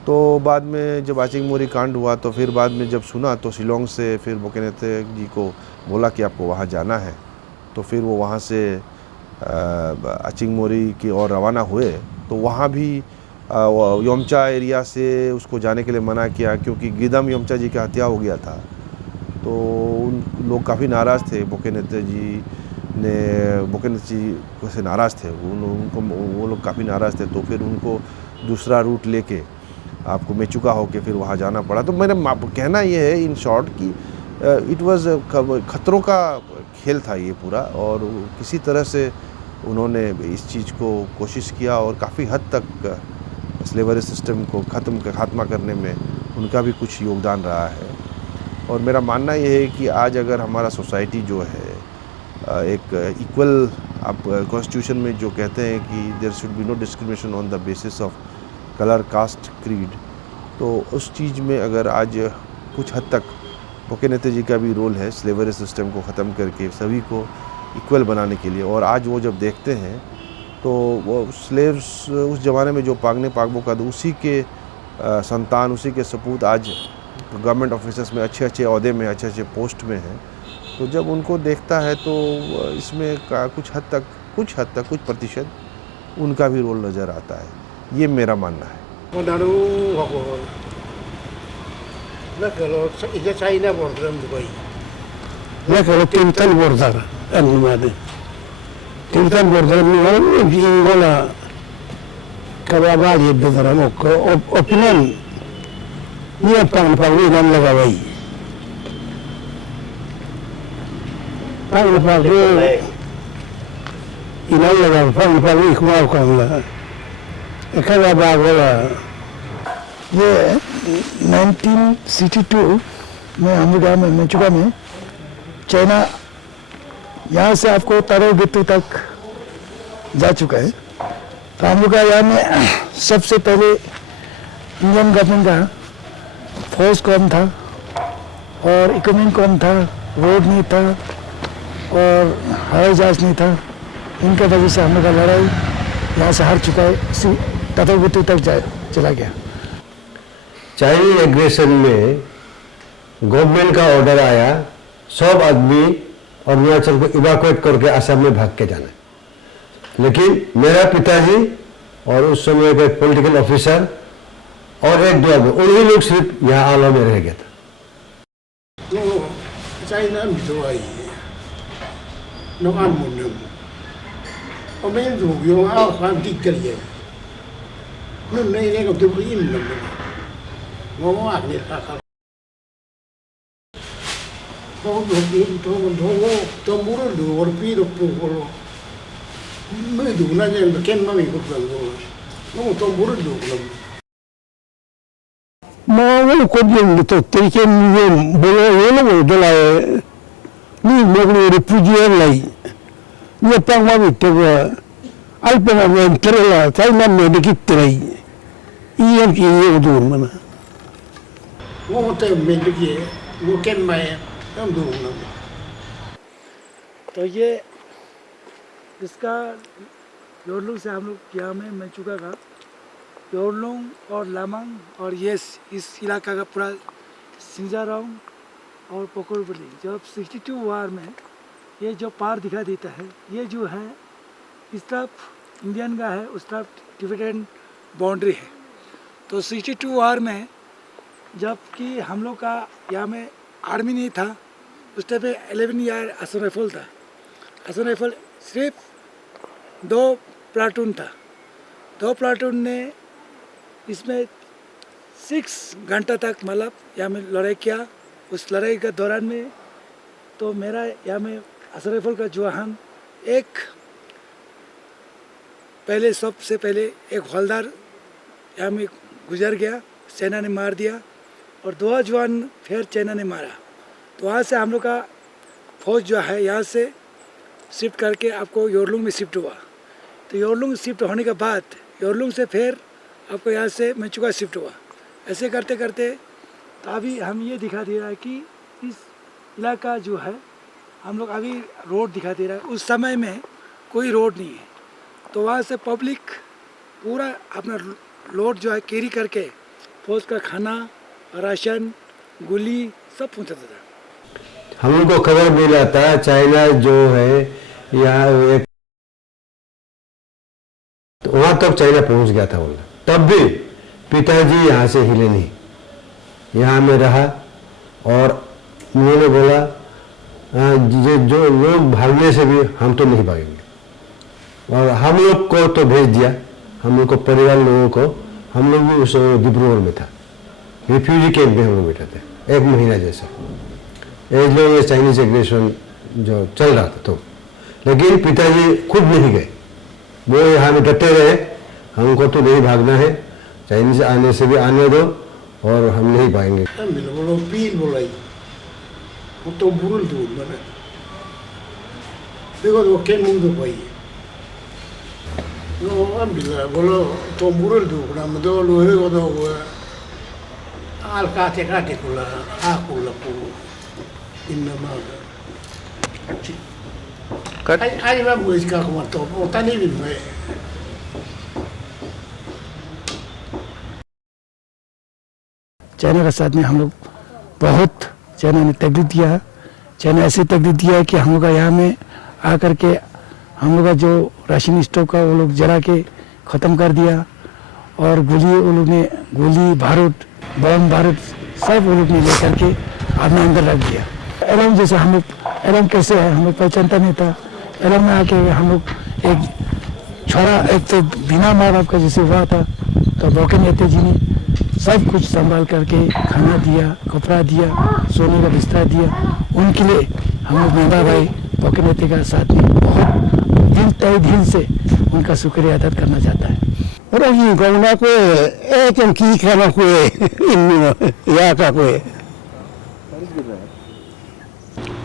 तो बाद में जब आचिंग मोरी कांड हुआ तो फिर बाद में जब सुना तो शिलोंग से फिर बोकेनेते जी को बोला कि आपको वहाँ जाना है। तो फिर वो वहाँ से आचिंग मोरी की ओर रवाना हुए। तो वहाँ भी योमचा एरिया से उसको जाने के लिए मना किया, क्योंकि गिदम योमचा जी का हत्या हो गया था। तो उन लोग काफ़ी नाराज़ थे, बोकेनेते जी से नाराज़ थे, वो लोग काफ़ी नाराज़ थे। तो फिर उनको दूसरा रूट लेके आपको मेचुका होके फिर वहाँ जाना पड़ा। तो मेरा कहना ये है इन शॉर्ट कि इट वाज खतरों का खेल था ये पूरा, और किसी तरह से उन्होंने इस चीज़ को कोशिश किया, और काफ़ी हद तक स्लेवरी सिस्टम को खात्मा करने में उनका भी कुछ योगदान रहा है। और मेरा मानना ये है कि आज अगर हमारा सोसाइटी जो है एक इक्वल, आप कॉन्स्टिट्यूशन में जो कहते हैं कि there should be no discrimination on the basis of colour, caste, creed, तो उस चीज़ में अगर आज कुछ हद तक बोकेनेते जी का भी रोल है स्लेवरी सिस्टम को ख़त्म करके सभी को इक्वल बनाने के लिए। और आज वो जब देखते हैं तो वो स्लेव्स उस ज़माने में जो पागने पागबो का, उसी के संतान, उसी के सपूत आज गवर्नमेंट ऑफिसर्स में अच्छे अहदे में, अच्छे पोस्ट में हैं। तो जब उनको देखता है तो इसमें कुछ हद तक कुछ प्रतिशत उनका भी रोल नज़र आता है, ये मेरा मानना है। Tintal bordar animale. Tintal bordar animale cavalli bedremo opinion ni pang pawinan lagaway. Pang pawi inalaga fan ikmal kamla ekala bagola ये 1962 में अमेरिका में मेचुका में चाइना यहाँ से आपको तारो गिट्टू तक जा चुका है। तो हम लोग का यहाँ में सबसे पहले इंडियन गवर्नमेंट का फोर्स कम था और इक्विपमेंट कम था, रोड नहीं था और हवाई जहाज नहीं था। इनके वजह से हम लोग का लड़ाई यहाँ से हार चुका है, इसी तारो गिट्टू तक चला गया। चाइनीज एग्रेशन में गवर्नमेंट का ऑर्डर आया, सब आदमी अरुणाचल को इवैक्यूएट करके असम में भाग के जाना। लेकिन मेरा पिताजी और उस समय के पॉलिटिकल ऑफिसर और एक दो आदमी, उन्हीं लोग सिर्फ यहाँ आलो में रह गया था। चाइना में तो आई नौकान मुन्ने और मैं जो यो आओ खान दिख गई न नहीं को तो इन नंबर वो आगे का तो मुरो दो और पी रो पोलो मैं दूना जन केन मम्मी को दो तो मुरो दो मैं को दिन तो तेरे में बोलो ये लोग डला ni mogli refugee lai ni pangwa bitte ga alpena men terela China me dikitrai iyam ki ye udur mana वो होते में देखिए वो कैन में हम दूंगा। तो ये इसका योरलुंग से हम लोग यहाँ में मेचुका का योरलुंग और लामांग और ये इस इलाका का पूरा सिंजारोंग और पोकोरबली जब 62 वार में ये जो पार दिखा देता है, ये जो है इस तरफ इंडियन का है, उस तरफ टिबेटन बाउंड्री है। तो 62 वार में जबकि हम लोग का यहाँ में आर्मी नहीं था, उस टाइम पे 11 ईयर असम राइफल था। असम राइफल सिर्फ 2 प्लाटून था। 2 प्लाटून ने इसमें 6 घंटा तक मतलब यहाँ में लड़ाई किया। उस लड़ाई के दौरान में तो मेरा यहाँ में असम राइफल का जवान सबसे पहले एक हवलदार यहाँ में गुजर गया, सेना ने मार दिया और 2 जवान फिर चाइना ने मारा। तो वहाँ से हम लोग का फौज जो है यहाँ से शिफ्ट करके आपको योरलुंग में शिफ्ट हुआ। तो योरलुंग शिफ्ट होने के बाद योरलुंग से फिर आपको यहाँ से मेचुका शिफ्ट हुआ। ऐसे करते करते तो अभी हम ये दिखा दे रहा है कि इस इलाका जो है हम लोग अभी रोड दिखा दे रहा है। उस समय में कोई रोड नहीं है, तो वहाँ से पब्लिक पूरा अपना लोड जो है कैरी करके फौज का खाना, राशन, गोली सब पहुँचाता था। हम लोग को खबर मिला था चाइना जो है यहाँ एक तो वहाँ तक चाइना पहुँच गया था बोला। तब भी पिताजी यहाँ से हिले नहीं, यहाँ में रहा और उन्होंने बोला जो लोग भागने से भी हम तो नहीं भागेंगे। और हम लोग को तो भेज दिया, हम लोग को परिवार लोगों को, हम लोग भी उस डिब्रूगढ़ में था, रिफ्यूजी कैंप में हम लोग बैठे थे 1 महीना जैसा। एज लोग चाइनीज एग्रेशन जो चल रहा था तो, लेकिन पिताजी खुद नहीं गए, वो यहाँ में डटे रहे, हमको तो नहीं भागना है, चाइनीज आने से भी आने दो और हम नहीं पाएंगे। तो बुरुल दूर मैंने देखो तो क्या मुंडो पाई नो हम बिल्ला बोलो तो बुरुल दूर ना मदो लोहे को तो आल काटे कुला आकुला को इन्नमा अच्छी आज मैं बुझ का कुमार तो पता नहीं भी मैं चाइना का साथ में हम लोग बहुत चाइना ने तकलीफ दिया। चाइना ऐसे तकलीफ दिया है कि हम लोग का यहाँ में आकर के हम लोग का जो राशन स्टॉक का वो लोग जला के ख़त्म कर दिया और गोली वो लोग ने गोली बारूद बम बारूद सब वो लोग ने ले करके अपने अंदर रख दिया। एलम जैसे हम लोग एलम कैसे है हम लोग पहचानता नहीं था। एलम में आके हम लोग एक छोरा एक तो बिना माँ बाप का जैसे हुआ था, तो बोके नेते जी ने सब कुछ संभाल करके खाना दिया, कपड़ा दिया, सोने का बिस्तर दिया। उनके लिए हम लोग मेरा भाई बोके नेते का साथ में बहुत दिन तहे दिल से उनका शुक्रिया अदा करना चाहता है। Orang kau nak kue, kan kiki nak kue, ini ya kak kue.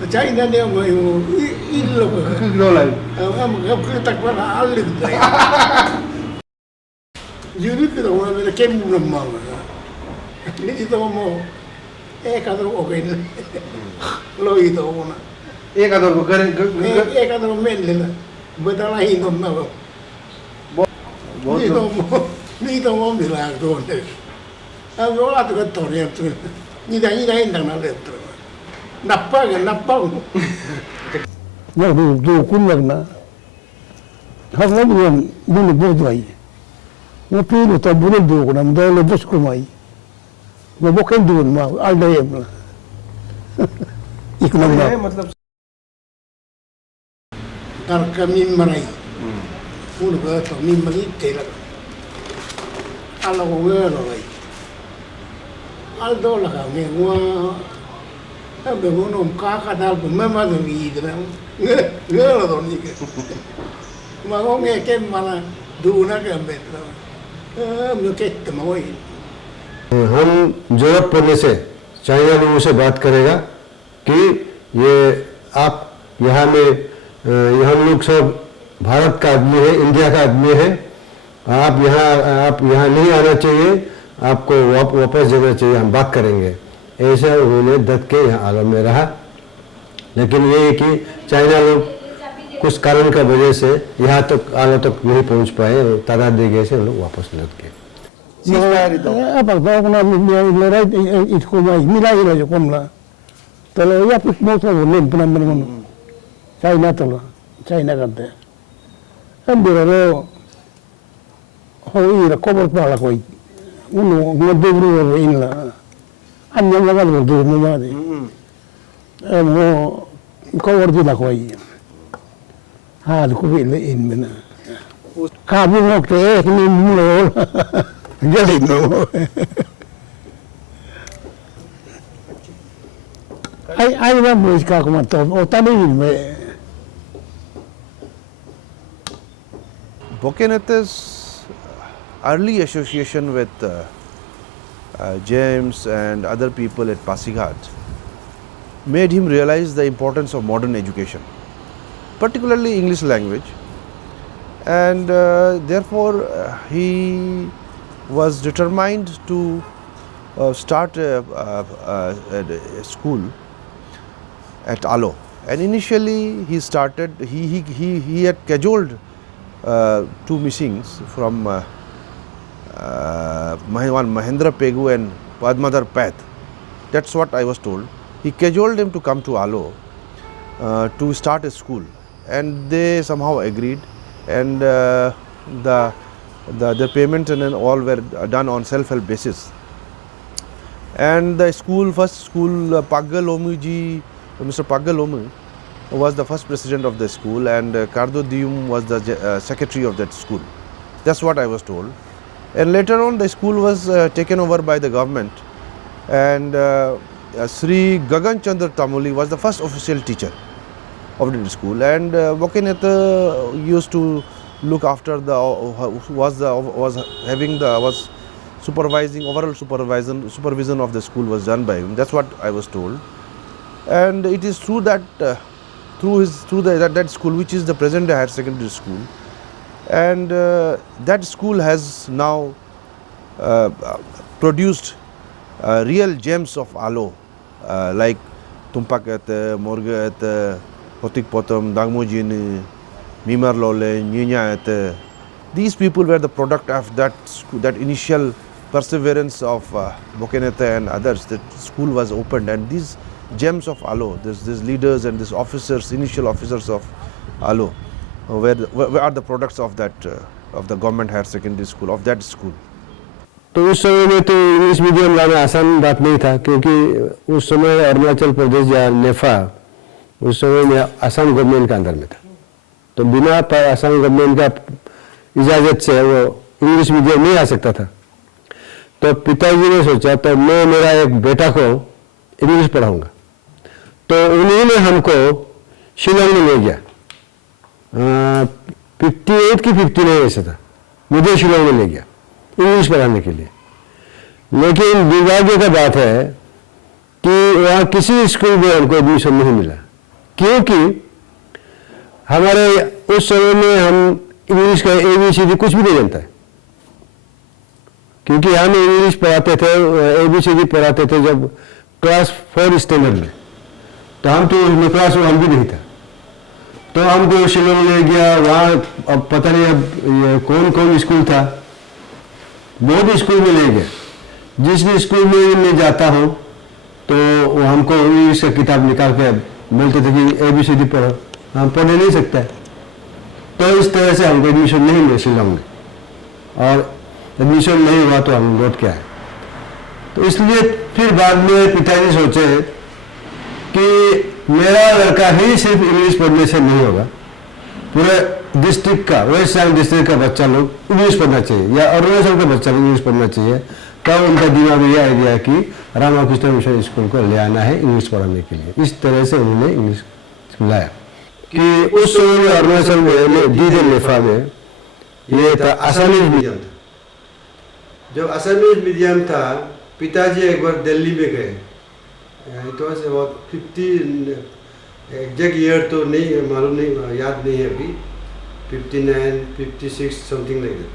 China dia mau ilo kue. Ilo lagi. Am kau tak pernah alit. Jadi kita orang kem nama. Ini kita mau kadang oke ni. Lo itu orang. kadang ko karen Kadang main lah. Betul lah itu nama. Ni to mo bilang tu ni. Aku lah tu kan tahu ni tu. Ni dah indang nak lepas. Napa. Nah, tu kumar na. Haflah bukan berdua. Ngapi lu tak boleh dua nam dah lepas kumai. Bukan dua mah ada yang lah. Ikut nama. मतलब Tar kami marai. Uno que mi manite la ala gongero lai aldo la ka me wa abe uno ka dal po mama do ni dra ngero do ni ke ma go me ke mala du na ke me हम के तमोई हम जरूरत पड़ने से China लोगों से बात करेगा कि ये आप यहाँ में हम लोग सब भारत का आदमी है, इंडिया का आदमी है, आप यहाँ नहीं आना चाहिए, आपको वापस जाना चाहिए, हम बात करेंगे। ऐसा उन्होंने डट के यहाँ आलम में रहा। लेकिन ये है कि चाइना लोग कुछ कारण का वजह से यहाँ तक आलम तक नहीं पहुँच पाए, तादाद दे गए से हम लोग वापस लौट गए। apa kau kena mirai itu kau mai mirai lah jauh komla. Kalau ya pun mau saya boleh pernah mana China tu China kata. Ambil lo, hoi la cover pala koi. Uno dulu ini lah. Anda mana kalau dulu mana ni. Mo cover di la koi. Ada koi le in mana. Kamu nak teh ni mula. Jadi no. Ai vamos buscar como todo. O também Bokenette's early association with James and other people at Pasighat made him realize the importance of modern education, particularly English language, and therefore he was determined to start a school at Alo. And initially he started, he had cajoled two missings from one Mahendra Pegu and Padmadhar Path. That's what I was told. He cajoled him to come to Alo to start a school, and they somehow agreed, and the payments and all were done on self-help basis. And the school, first school, Paggal Omiji, Mr. Paggal Omu was the first president of the school, and Kardo Diyum was the secretary of that school. That's what I was told. And later on the school was taken over by the government, and Sri Gagan Chandra Tamuli was the first official teacher of the school, and Bokenette used to look after was supervising, overall supervision of the school was done by him. That's what I was told. And it is true that that school, which is the present day higher secondary school, and that school has now produced real gems of Alo, like Tumpakete, Morgete, Hotik Potom, Dangmojini, Mimar Lole, Nyinya. These people were the product of that school, that initial perseverance of Bokenette and others. That school was opened, and these gems of Alo, these leaders and these officers, initial officers of Alo, were are the products of that of the government higher secondary school, of that school. तो उस समय में तो English medium लाना आसान बात नहीं था, क्योंकि उस समय अरुणाचल प्रदेश या नेफा उस समय में असम गवर्नमेंट के अंदर में था, तो बिना असम गवर्नमेंट का इजाज़त से वो इंग्लिश मीडियम नहीं आ सकता था। तो पिताजी ने सोचा तो मैं मेरा एक बेटा को इंग्लिश पढ़ाऊंगा, तो उन्हीं ने हमको शिलोंग में ले गया। 58 की 59 ऐसा था, मुझे शिलोंग में ले गया इंग्लिश पढ़ाने के लिए। लेकिन दुर्भाग्य का बात है कि वहाँ किसी स्कूल में हमको एडमिशन नहीं मिला, क्योंकि हमारे उस समय में हम इंग्लिश का ABCD कुछ भी नहीं जानता है, क्योंकि हम इंग्लिश पढ़ाते थे, ABCD पढ़ाते थे जब क्लास 4 स्टैंडर्ड में, तो हम तो उसमें क्लास 1 भी नहीं था। तो हमको शिलोंग ले गया, वहाँ अब पता नहीं अब कौन कौन स्कूल था, बहुत स्कूल में ले गया। जिस भी स्कूल में मैं जाता हूँ तो वो हमको इंग्लिश का किताब निकाल के बोलते थे कि ABCD पढ़ो, हम पढ़ नहीं सकता है। तो इस तरह से हमको एडमिशन नहीं मिला शिलोंग में, और एडमिशन नहीं हुआ तो हम लौट के आए। तो इसलिए फिर बाद में पिताजी सोचे कि मेरा लड़का ही सिर्फ इंग्लिश पढ़ने से नहीं होगा, पूरे डिस्ट्रिक्ट का, वेस्ट सियांग डिस्ट्रिक्ट का बच्चा लोग इंग्लिश पढ़ना चाहिए, या अरुणाचल का बच्चा लोग इंग्लिश पढ़ना चाहिए। तब उनका दिमाग में यह आइडिया है कि रामाकृष्ण मिशन स्कूल को ले आना है इंग्लिश पढ़ाने के लिए। इस तरह से उन्होंने इंग्लिश लाया कि उस समय में अरुणाचल में डीजे लेफा में ये था आसामीज मीडियम था। जब आसामीज मीडियम था, पिताजी एक बार दिल्ली में गए, it was about 50, exact year तो नहीं मालूम, नहीं याद नहीं है अभी, 59, 56 समथिंग लाइक दैट।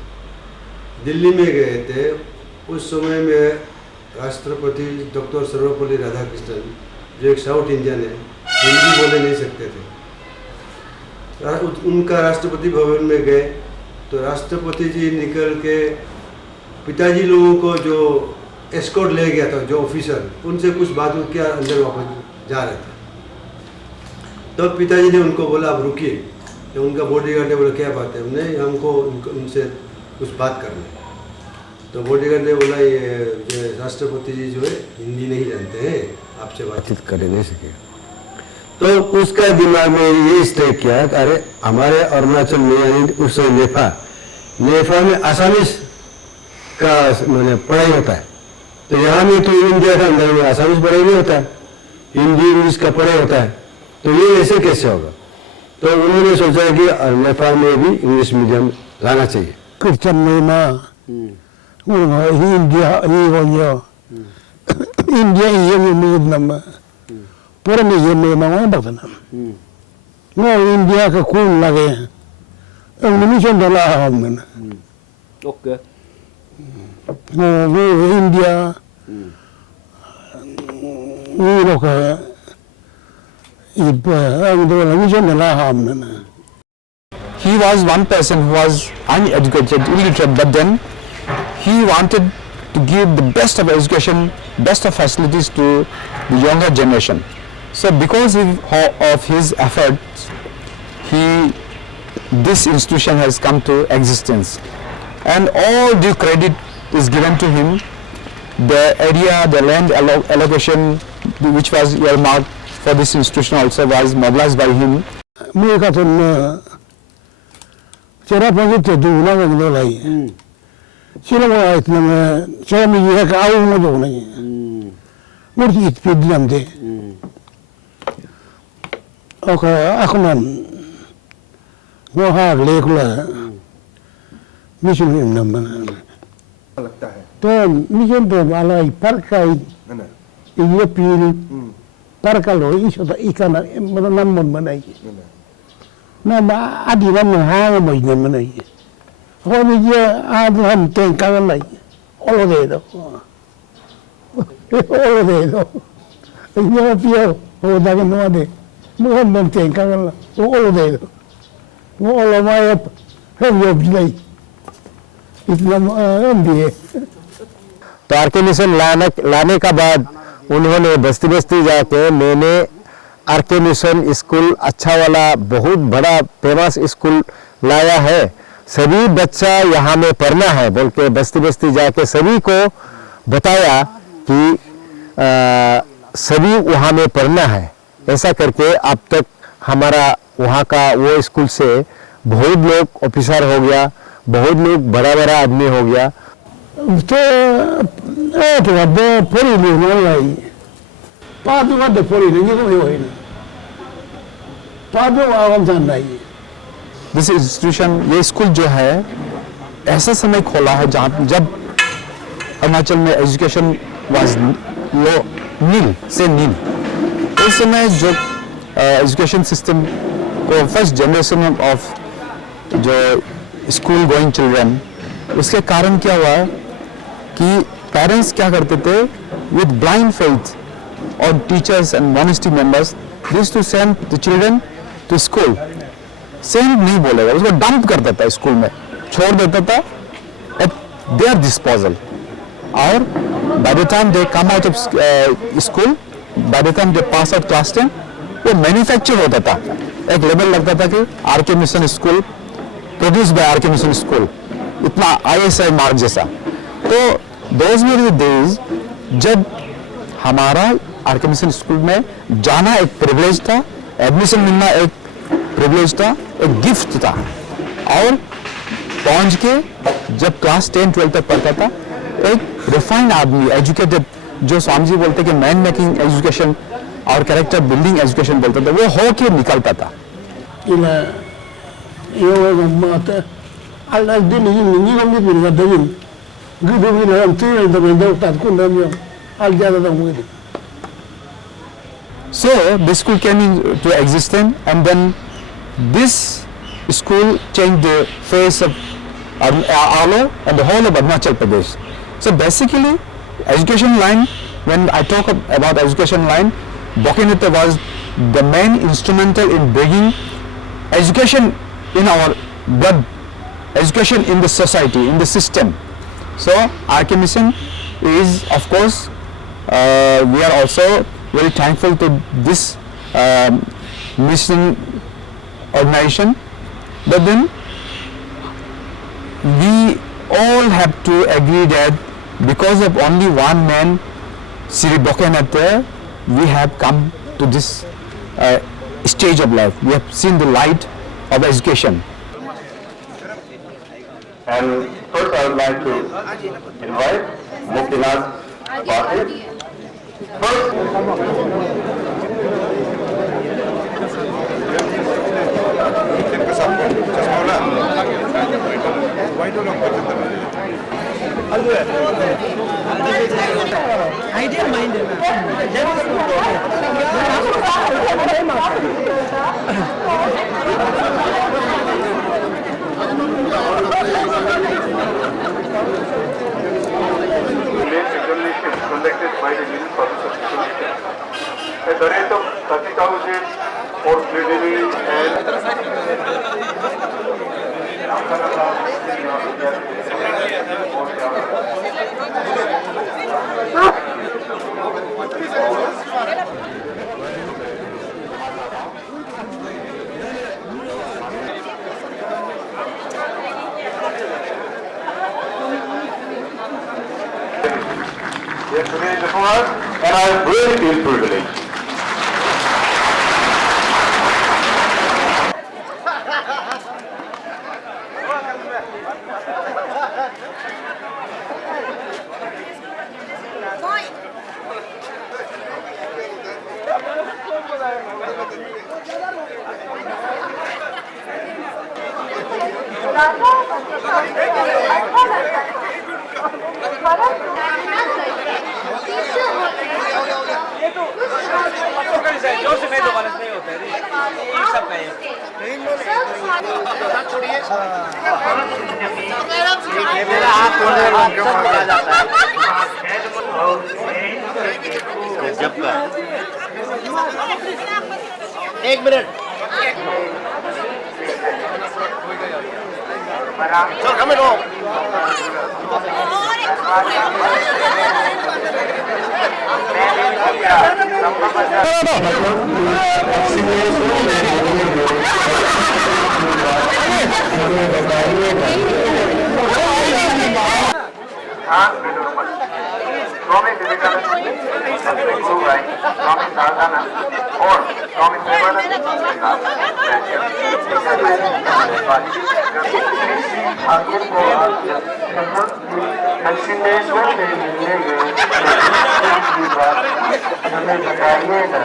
दिल्ली में गए थे। उस समय में राष्ट्रपति डॉक्टर सर्वपल्ली राधाकृष्णन, जो एक साउथ इंडियन है, हिंदी बोले नहीं सकते थे, उनका राष्ट्रपति भवन में गए तो राष्ट्रपति जी निकल के पिताजी लोगों को जो एस्कॉर्ट ले गया था, जो ऑफिसर, उनसे कुछ बात किया, अंदर वापस जा रहे थे। तो पिताजी ने उनको बोला आप रुकिए, तो उनका बॉडीगार्ड ने बोला क्या बात है, नहीं हमको उनसे कुछ बात करनी है। तो बॉडीगार्ड ने बोला ये राष्ट्रपति जी जो है हिंदी नहीं जानते हैं, आपसे बातचीत कर नहीं सके। तो उसका दिमाग में ये स्ट्राइक किया कि अरे हमारे अरुणाचल में उस लेफा में आसामीज का मैंने पढ़ाई होता है, तो यहाँ में तो इंडिया के अंदर में आसामीज पढ़ाई नहीं होता है, हिंदी इंग्लिश का पढ़ाई होता है, तो ये ऐसे कैसे होगा। तो उन्होंने सोचा कि लेफा में भी इंग्लिश मीडियम लाना चाहिए। क्रिश्चियन में ना India 이거요. India 이게 뭐냐면 보름에 이게 뭐냐면 받잖아. 뭐 India 그 굴라게 ông 좀 달라 하면. Okay 뭐 India 이렇게 이거 ông 좀 달라 하면. He was one person who was uneducated, illiterate, but then he wanted to give the best of education, best of facilities to the younger generation. So because of his efforts, this institution has come to existence, and all due credit is given to him. The area, the land allocation which was earmarked for this institution also was mobilized by him. 뭐 같은 뭐 제가 보기 때도 나가는 거라이. 실험을 했으면 처음에 이해가 아우는 것도 오네. 우리 이트피디한테. 아까만 뭐하 레굴라 mission number लगता है तो mission तो वाला पर का है ना, ये पीर पर का लो इसो तो इकाना मतलब नंबर बनाई ना आदि नंबर हाँ महीने बनाई हो मुझे आज हम तें का नहीं ओलो दे दो ये पियो हो जाके नो दे मुझे हम तें का नहीं ओलो दे दो वो ओलो माये हम ये भी इतना भी है। तो आरके मिशन लाने का बाद उन्होंने बस्ती बस्ती जाके मैंने आरके मिशन स्कूल अच्छा वाला बहुत बड़ा फेमस स्कूल लाया है, सभी बच्चा यहाँ में पढ़ना है बोल के बस्ती बस्ती जाके सभी को बताया कि सभी वहाँ में पढ़ना है। ऐसा करके अब तक हमारा वहाँ का वो स्कूल से बहुत लोग ऑफिसर हो गया, बहुत लोग बड़ा बड़ा आदमी हो गया। तो वो पूरी नहीं आई पादू का पूरी नहीं तो ये ना पादू आवाम जान नहीं दिस इंस्टीट्यूशन, ये स्कूल जो है ऐसा समय खोला है जहाँ जब अरुणाचल में एजुकेशन वाज लो, नील से नील। उस समय जो एजुकेशन सिस्टम को फर्स्ट जनरेशन ऑफ जो स्कूल गोइंग चिल्ड्रन, उसके कारण क्या हुआ कि पेरेंट्स क्या करते थे विद ब्लाइंड फेथ और teachers and monastery members used to send the children to school. Send नहीं बोलेगा, उसको डंप कर देता स्कूल में, छोड़ देता था एट देयर डिस्पोजल। और by the time they come out of school, by the time they pass out class 10, वो मैन्युफैक्चर होता था। एक लेवल लगता था कि RK mission school produce by RK mission school, इतना ISI मार्क जैसा। तो दोज वर द डेज जब हमारा आरके मिशन स्कूल में जाना एक प्रिविलेज था, एडमिशन मिलना एक प्रिविलेज था, एक गिफ्ट था। और पहुंच के जब क्लास 10-12 तक पढ़ता था, एक रिफाइंड आदमी, एजुकेटेड, जो स्वामी जी बोलते कि मैन मेकिंग एजुकेशन और कैरेक्टर बिल्डिंग एजुकेशन बोलते थे, वो हो के निकलता था। So this school came into existence, and then this school changed the face of Arlo and the whole of Arunachal Pradesh. So basically, education line, when I talk about education line, Bokenete was the main instrumental in bringing education in our blood, education in the society, in the system. So RK Mission is, of course, we are also very thankful to this mission organization, but then we all have to agree that because of only one man, Sri Bokenete, we have come to this stage of life. We have seen the light of education. And first I would like to invite Muktinath Patil. Ideal mind Examination conducted by the Union Service of Education at the rate of 30,000 for preliminary and yes, today is the first, and I really feel privileged. एक minute sir कम no Swami Vivekananda गुरु राय, स्वामी सारदाना और स्वामी प्रेमानंद ठाकुर को दक्षिणेश्वर में मिलने गए की बात हमें बताइएगा।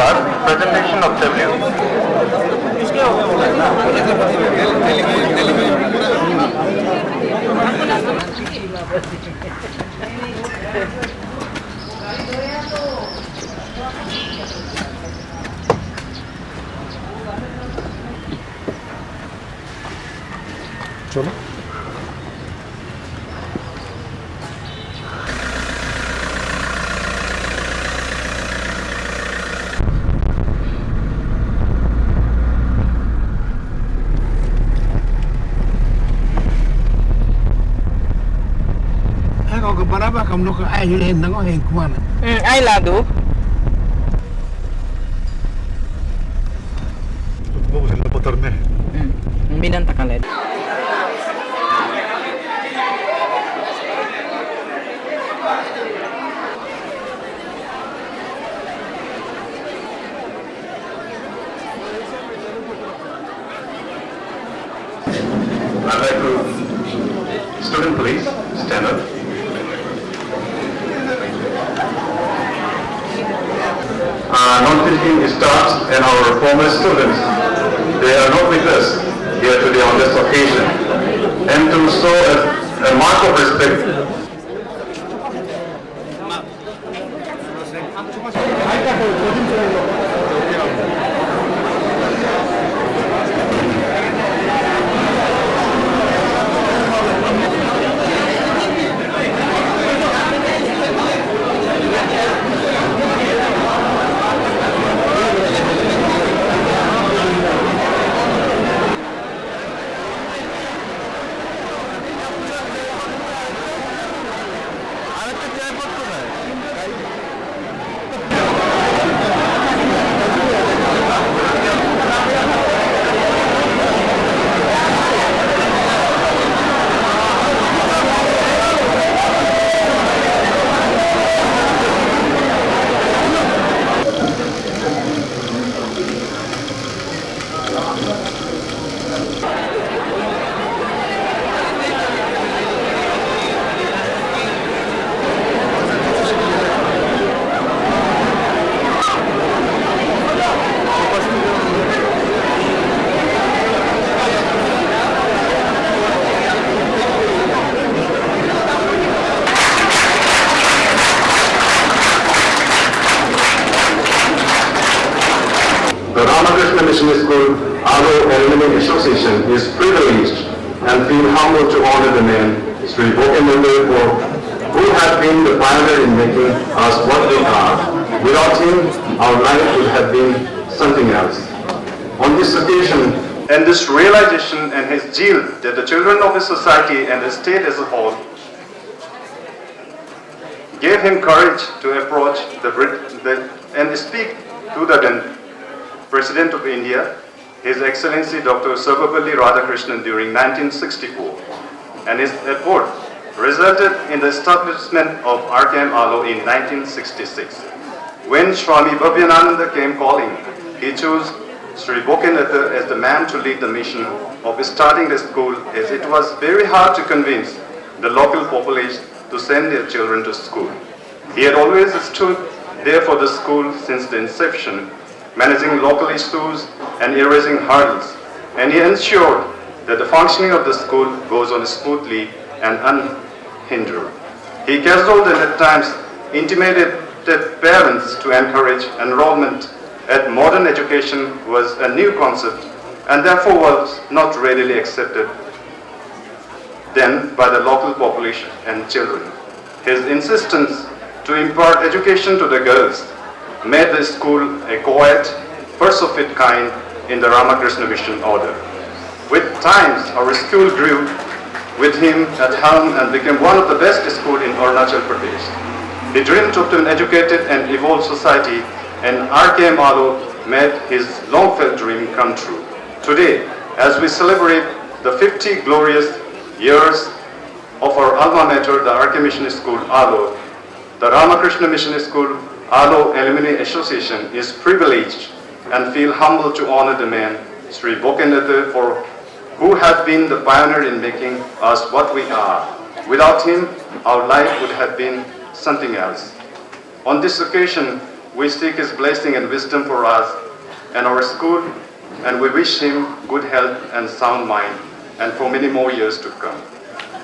बाद presentation of tribute. चलो còn cái bana ba cầm nó có ai lên nó có hình quan Ai là đủ? Minang takalan. I'd like to, student please, stand up. Non-teaching starts and our former students, they are not with us here today on this occasion. And to show a mark of respect, the Ramakrishna Mission School Alo Alumni Association is privileged and feel humbled to honor the man, Sri Bokenendu, who has been the pioneer in making us what we are. Without him, our life would have been something else. On this occasion, and this realization and his zeal that the children of his society and the state as a whole gave him courage to approach and speak to the then President of India, His Excellency Dr. Sarvepalli Radhakrishnan during 1964, and his effort resulted in the establishment of RKM Alo in 1966. When Swami Bhavyananda came calling, he chose Sri Bokenethu as the man to lead the mission of starting the school, as it was very hard to convince the local population to send their children to school. He had always stood there for the school since the inception, managing local issues and erasing hurdles, and he ensured that the functioning of the school goes on smoothly and unhindered. He counseled and at times intimated parents to encourage enrollment at modern education was a new concept and therefore was not readily accepted then by the local population and children. His insistence to impart education to the girls made the school a co-ed, first of its kind in the Ramakrishna Mission order. With times, our school grew with him at helm and became one of the best schools in Arunachal Pradesh. He dreamed of an educated and evolved society, and RKM Alo made his long-felt dream come true. Today, as we celebrate the 50 glorious years of our alma mater, the RK Mission School Alo, the Ramakrishna Mission School Alo Alumni Association is privileged and feel humbled to honor the man, Sri Bokenethu, who has been the pioneer in making us what we are. Without him, our life would have been something else. On this occasion, We seek his blessing and wisdom for us and our school, and we wish him good health and sound mind, and for many more years to come.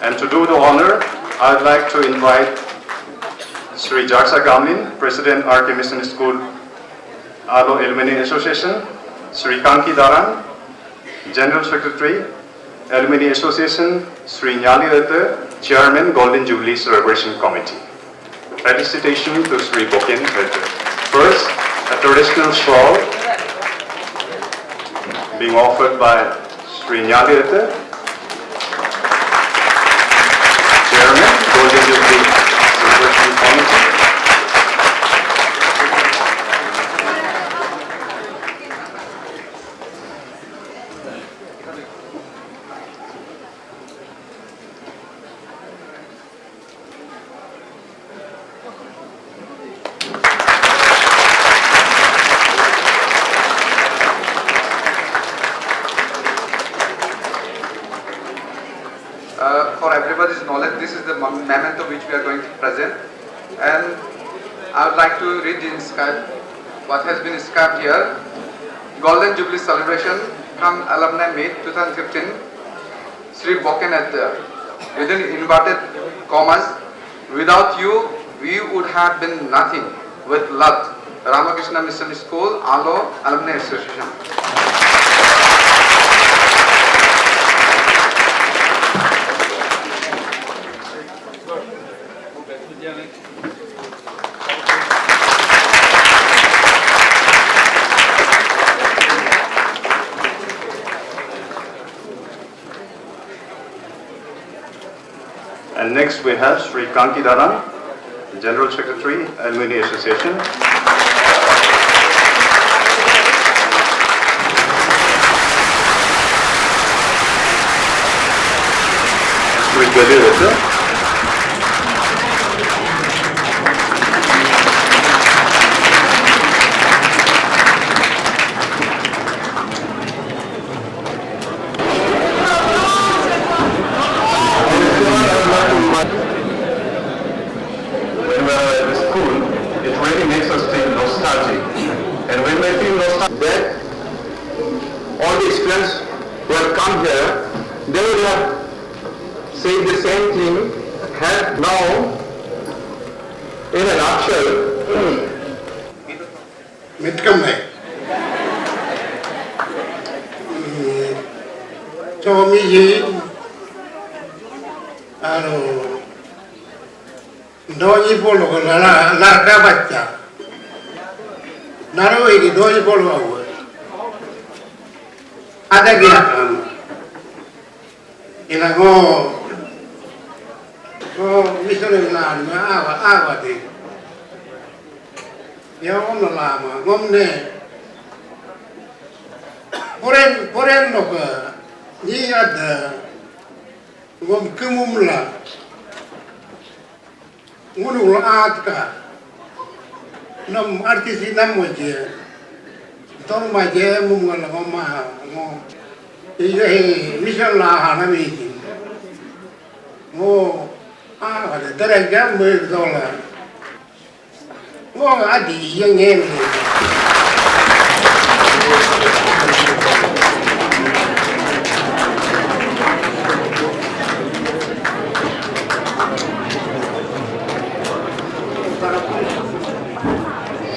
And to do the honor, I'd like to invite Sri Jaksa Gamin, President RK Mission School Alo Alumni Association, Sri Kanki Daran, General Secretary, Alumni Association, Sri Nyali Ete, Chairman, Golden Jubilee Celebration Committee. Felicitation to Sri Boken Ete. First, a traditional shawl being offered by Sri Nyali Ete, Chairman, Golden Jubilee Celebration Committee. For everybody's knowledge, this is the memento which we are going to present, and I would like to read inscribed what has been inscribed here. Golden Jubilee Celebration from Alumni Meet 2015, Sri Boken Ete, within inverted commas, without you we would have been nothing. With love, Ramakrishna Mission School, Alo Alumni Association. And next we have Sri Kanki Daran, General Secretary, Alumni Association. Sri Gali Ete. All the students who have come here, they would have said the same thing, have now, in a nutshell, Mitcom hai. Chomi ji, doi polo la bacha. Naro ini doi polo awal. Ada gila kan? Ilago, misalnya apa deh? Ya lama, ngomne. Poren loh ke, ni ada ngom kemumla, ngulul atka, nam artis nam aja. Tolong aja mungkin ngomong ini misalnya hana meeting, ada derajat $1,000, adi yang ini.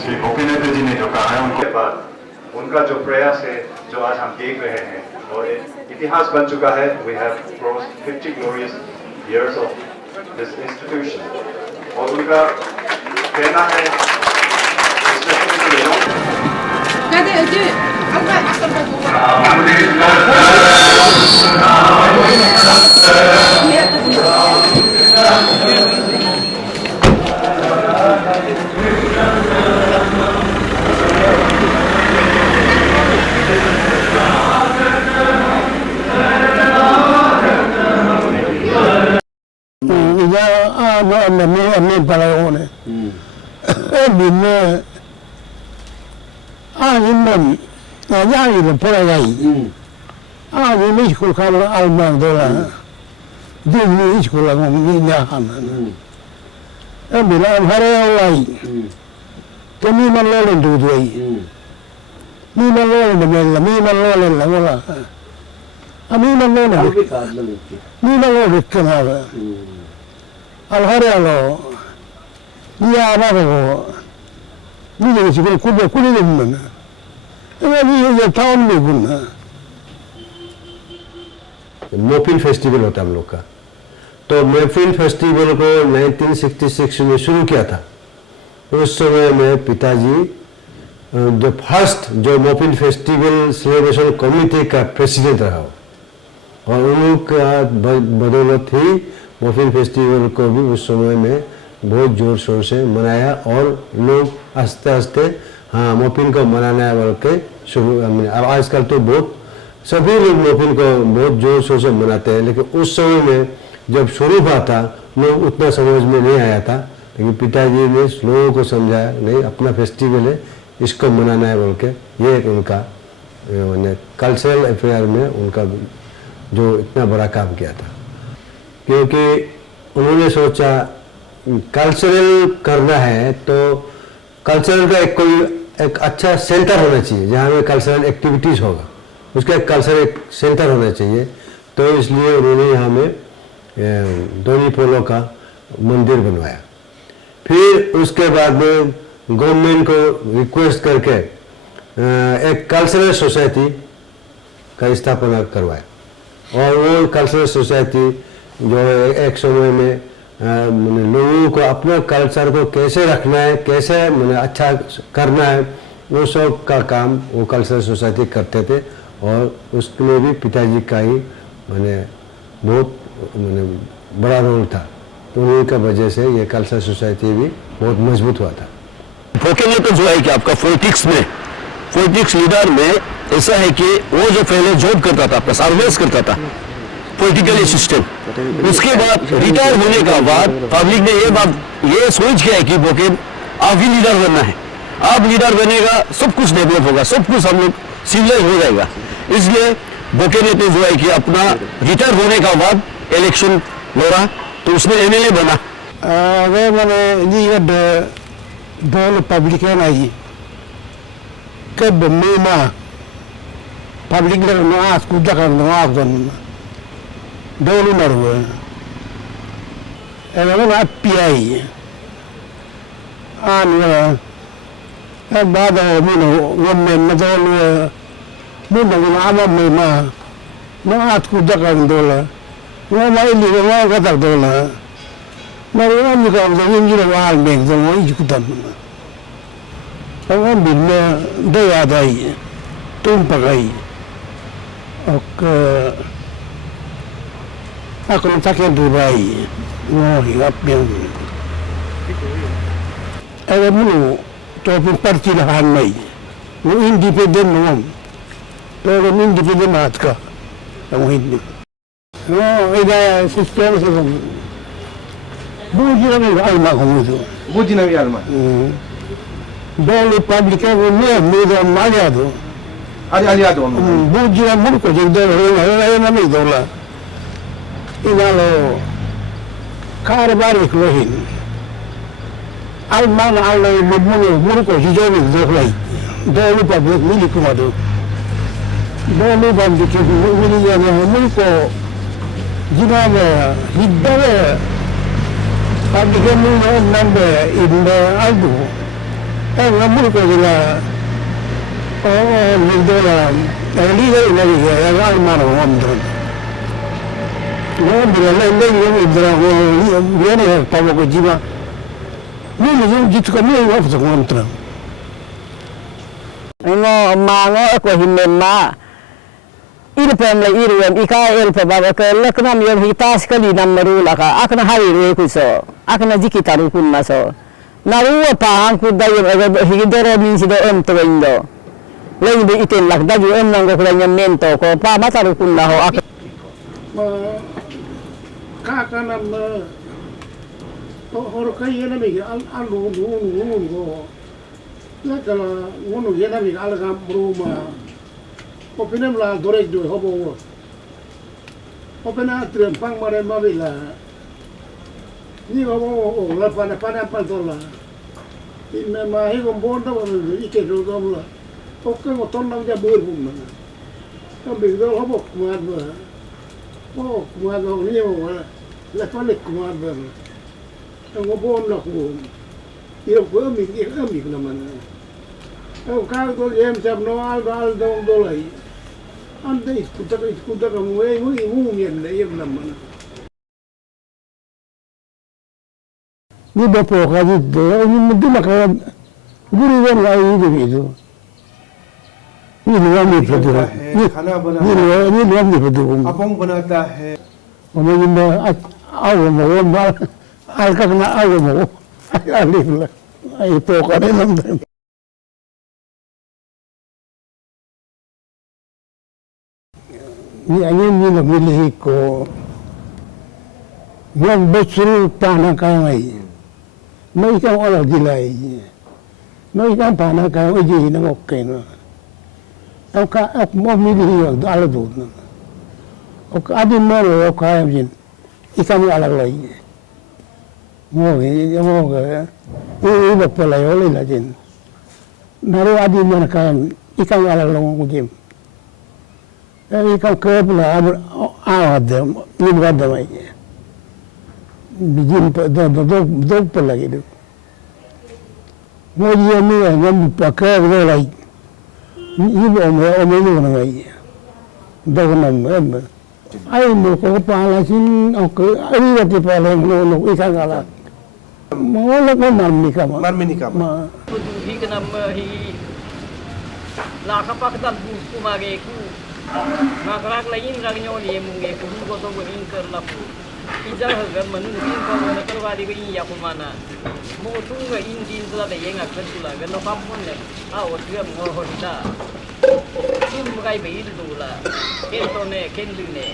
Shri बोकेन एटे जी ने जो कहा है उनके बाद उनका जो प्रयास है जो आज हम देख रहे हैं और इतिहास बन चुका है. We have crossed 50 glorious years of this institution और उनका कहना है me paraone. Bine, nimeni, yaile poragai. Nici culcam alman de la, nici culcam nici hana. Bine, am hare olai. Te ก็มีมันล้อเล่นดูด้วยมีมันล้อเล่นแบบนั้นมีมันล้อเล่นแล้วล่ะมีมันล้อเล่นมีมันล้อเล่นกันอะไรอัลฮาร์อัลล์นี่อาบ้าก็นี่จะสิคุณเล่นมันแล้วนี่จะทำไม่บุญमोफिन फेस्टिवल होता हम लोग का तो मोफिन फेस्टिवल को 1966 में शुरू किया था उस समय में पिताजी जो फर्स्ट जो मोफिन फेस्टिवल सेलिब्रेशन कमेटी का प्रेसिडेंट रहा और उनका बदौलत ही मोफिन फेस्टिवल को भी उस समय में बहुत जोर शोर से मनाया और लोग आस्ते आस्ते हाँ मोफिन को मनाने वाले के शुरू अब आजकल तो बहुत सभी लोग मोफिन को बहुत जोर शोर से मनाते हैं लेकिन उस समय में जब शुरू हुआ था लोग उतना समझ में नहीं आया था लेकिन पिताजी ने लोगों को समझाया नहीं अपना फेस्टिवल है इसको मनाना है बोल के ये एक उनका कल्चरल अफेयर में उनका जो इतना बड़ा काम किया था क्योंकि उन्होंने सोचा कल्चरल करना है तो कल्चरल का एक अच्छा सेंटर होना चाहिए जहाँ में कल्चरल एक्टिविटीज़ होगा उसका एक कल्चरल सेंटर होना चाहिए तो इसलिए उन्होंने यहाँ में धोनी पोलो का मंदिर बनवाया फिर उसके बाद में गवर्नमेंट को रिक्वेस्ट करके एक कल्चरल सोसाइटी का स्थापना करवाया और वो कल्चरल सोसाइटी जो एक समय में लोगों को अपना कल्चर को कैसे रखना है कैसे अच्छा करना है वो सब का काम वो कल्चरल सोसाइटी करते थे और उसमें भी पिताजी का ही बहुत बड़ा रोल था तो उन्हीं का वजह से ये कल्चरल सोसाइटी भी बहुत मजबूत हुआ था भोकेने तो जो है कि आपका पॉलिटिक्स लीडर में ऐसा है कि वो जो पहले जॉब करता था आपका सर्विस करता था पॉलिटिकल असिस्टेंट उसके बाद रिटायर होने का बाद पब्लिक ने ये सोच किया है कि भोकेन आप ही लीडर बनना है आप लीडर बनेगा सब कुछ डेवलप होगा सब कुछ हम लोग सिविलाइज हो जाएगा इसलिए बोकेने ने जो है कि अपना रिटायर होने का बाद इलेक्शन लड़ा तो उसने एमएलए बना वे मैंने ये दौल पब्लिक है ना ये कब मेमा पब्लिक लग ना आज कुछ जगह ना आज बन दौल मर हुए ऐसा ना पीआई आन वो बाद में वो में दौल मुझे ना आम में ना आज कुछ जगह दौल वो माय लिखे वो कतर दौल मैं वो मुझे अब जमीन की वाल में तो वो ही कुछ अब वो बिल्ले दया दाई तुम पकाई और अकल तक दुबई वो ही अपने अगर मुझे तो फिर पर्ची लगा नहीं वो इंडिपेंडेंट हूँ तो वो इंडिपेंडेंट बात का वो हिंदी वो इधर सिस्टम से बुझी नहीं आलमा घूमू तो बुझी नहीं आलमा दौल पब्लिक है वो मेरे मारिया दो आलिया दो बुझी ना मुड़ को जब दौल है ना नहीं दौला इनालो कारोबार एक लोहिन alman alay mulo ko si jowi doklay dolu pablik mili kumado dolu pablik mili yana mulo ko jinaba hiddawe pablik mulo nambe inda aldu mulo ko dila nildola liga ila alman omdron no bila lay idra yana pabo ko jiba Ini jitu kami apa tu kontra? Ino mango aku himma. Iri pemle iri yang ika el pebaba ke leknam yang hitas kali namaru laka. Akna hari reku so. Akna jiki taru kunna so. Naru apa angku dayu higidero minsi do tu indo. Lain be itin lak daju nanggo kulanya mento ko pa mataru kunna ho ak. Kakak nama orang kaya ni mungkin alu go, nak kalau orang kaya ni mungkin alam rumah, openem lah dorek dua hobo, opena terempang mana mabila, ni hobo orang pana apa dola, Inna mahi kompon ta bang ike ro dom la. Okke moton nam ja bur pum na. Ka bi do ho bok ma ba. Oh, ma do ni mo la. La fa le ma ba. Ta kompon la ko. Iyo ko mi na man. Ka ka do yem sab no al dong do lai. Anda iskuta ka mu e mu mien le yem na man. Ni ba po ka dito, ni mo maka guri wan la yi de do. Ni lo mi photo. है खाना बना Ni lo mi photo. Apong बनाता है O mo ni ba aw mo ba al ka na aw mo. Ali la. Ai po ka rin nam. Ni ayun ni lo milih ko. Yang betul tanah kami. Mấy cái ở là gì này mấy cái bà nó cái gì nó ok nó ông cả ông mua mi đi rồi đó là đủ nó ông cả đi mua rồi ông cái gì ít cái gì là lấy mua cái bậc phải lấy lấy là gì nó rồi đi mua cái ít cái gì là lòng cái gì cái cái là áo đầm nhìn vào đầm ấy bijin do pala gitu mo dia mi ngam pakai do lai ni o me no ngai do nam em ai mo ko pala sin o ko ai la ti pala no isa gala mo la ko marmi kama hi kenam hi la kapak dal bu kumage ku magrak lain ragno ni munge ku ko to ko in kar la pu Ijal harga menurut info mana keluar di ini ya kumana, mau tunggu ini sudah ada yang akan tulah, kalau kampun ya, dia mau kita, ini bukan begitu tulah, kentone, kendune,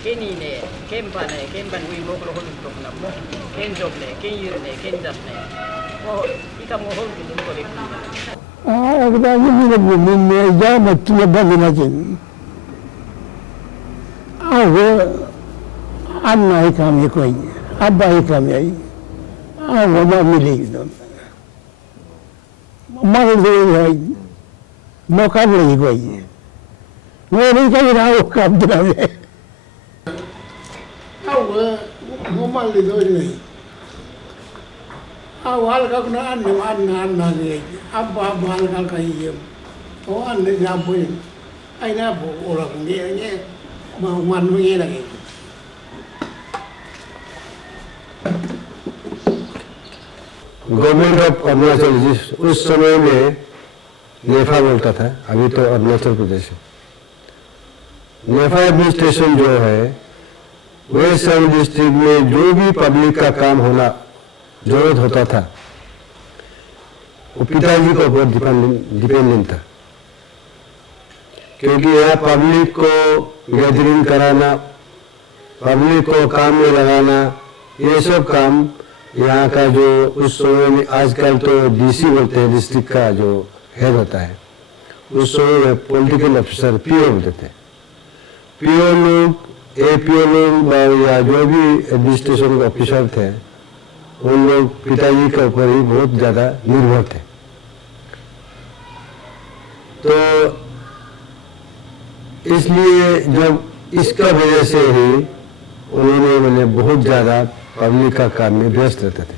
kenine, kempane, kempan wimo kalau hol untuk nama, kenjobne, kenyirne, kenjasne, oh kita mau hol itu boleh. Kita ini ni jam tu bagi macam, Anna kami koi, abba kami ai, awak milik tu. Mahu dia ai, mau kau lagi koi. Mereka kau dah kau dah le. Awak mau mali tu ni. Awal kau kena Anna ni, abba kau kaya. Oh Anna jampu, ai nak orang ni mau manu ni lagi. Government of Arunachal उस समय में नेफा बोलता था, अभी तो अरुणाचल प्रदेश है। नेफा administration जो है वेस्ट सियांग डिस्ट्रिक्ट में जो भी पब्लिक का काम होना जरूरत होता था वो पिताजी को बहुत डिपेंडेंट था, क्योंकि यहाँ पब्लिक को गैदरिंग कराना, पब्लिक को काम में लगाना, ये सब काम यहाँ का जो उस समय में आजकल तो डीसी बोलते हैं, डिस्ट्रिक्ट का जो हेड होता है, उस समय में पॉलिटिकल ऑफिसर पीओ बोलते थे। पीओ लोग एपीओ लोग या जो भी एडमिनिस्ट्रेशन ऑफिसर थे उन लोग पिताजी के ऊपर ही बहुत ज़्यादा निर्भर थे। तो इसलिए जब इसका वजह से ही उन्होंने बहुत ज़्यादा पब्लिक का काम में व्यस्त रहते थे।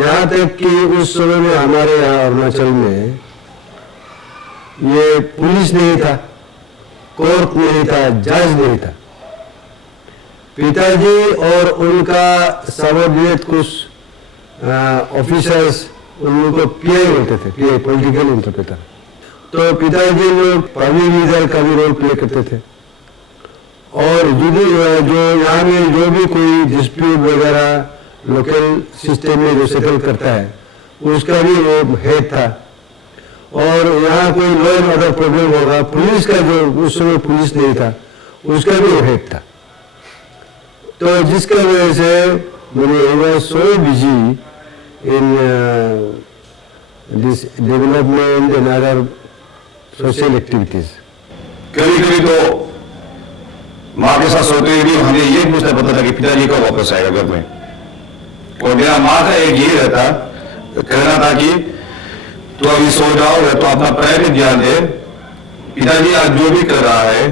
यहाँ तक कि उस समय में हमारे यहाँ अरुणाचल में ये पुलिस नहीं था, कोर्ट नहीं था, जज नहीं था। पिताजी और उनका सबऑर्डिनेट कुछ ऑफिसर्स उन लोगों को पीआई बोलते थे, पीआई पॉलिटिकल इंटरप्रेटर। तो पिताजी लोग पब्लिक लीडर का भी रोल प्ले करते थे और जो यहाँ में जो भी कोई डिस्प्यूट वगैरह लोकल सिस्टम में जो सेटल करता है उसका भी वो हेड था। और यहाँ कोई लॉ एंड ऑर्डर प्रॉब्लम होगा, पुलिस का जो उस समय पुलिस नहीं था उसका भी वो हेड था। तो जिसका वजह से मैंने so busy in this development and other social activities. कभी कभी तो माँ के साथ सोते हुए भी हमें ये पूछना पड़ता था कि पिताजी कब वापस आएगा घर में। और मेरा माँ का एक ये रहता कहना था कि तो अभी सो जाओ या तो अपना पढ़ाई में ध्यान दे। पिताजी आज जो भी कर रहा है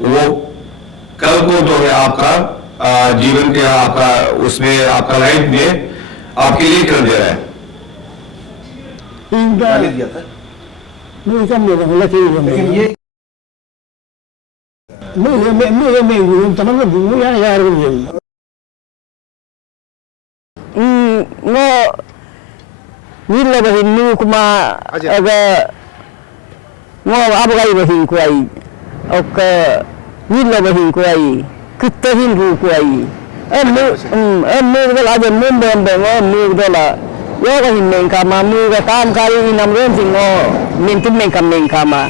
वो कल को जो है आपका जीवन के आपका उसमें आपका लाइफ में आपके लिए कर दे रहा है। गाली दिया था नहीं कम नहीं था लेकिन ये मैं तमाम दूर यार no nila bahin nu kuma aga mo abagai bahin ko ai ok nila bahin ko ai kitahin ru ko ai em dal aja mun ben ben mu dala yo ga hin men kama mu ga kam kari nam ren sing o min tin men kam men kama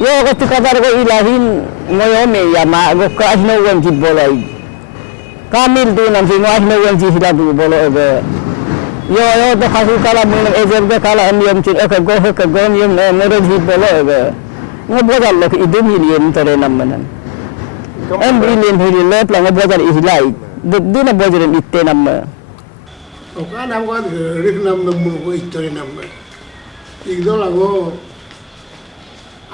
yo ga tikadar ko ilahin ngoyo me yama go ka no wen ti bolai kamil tu nam sing no wen ti hida du bolo ga yo to khasu kala mun ejer ga kala am yom chin ka go yom ne mere hi bolo ga ngo bodal lo idum hi yem tare nam manan em bilin hi le pla ngo bodal hi lai du na bodal itte nam o ka nam ga rik nam nam mo itte nam igdola go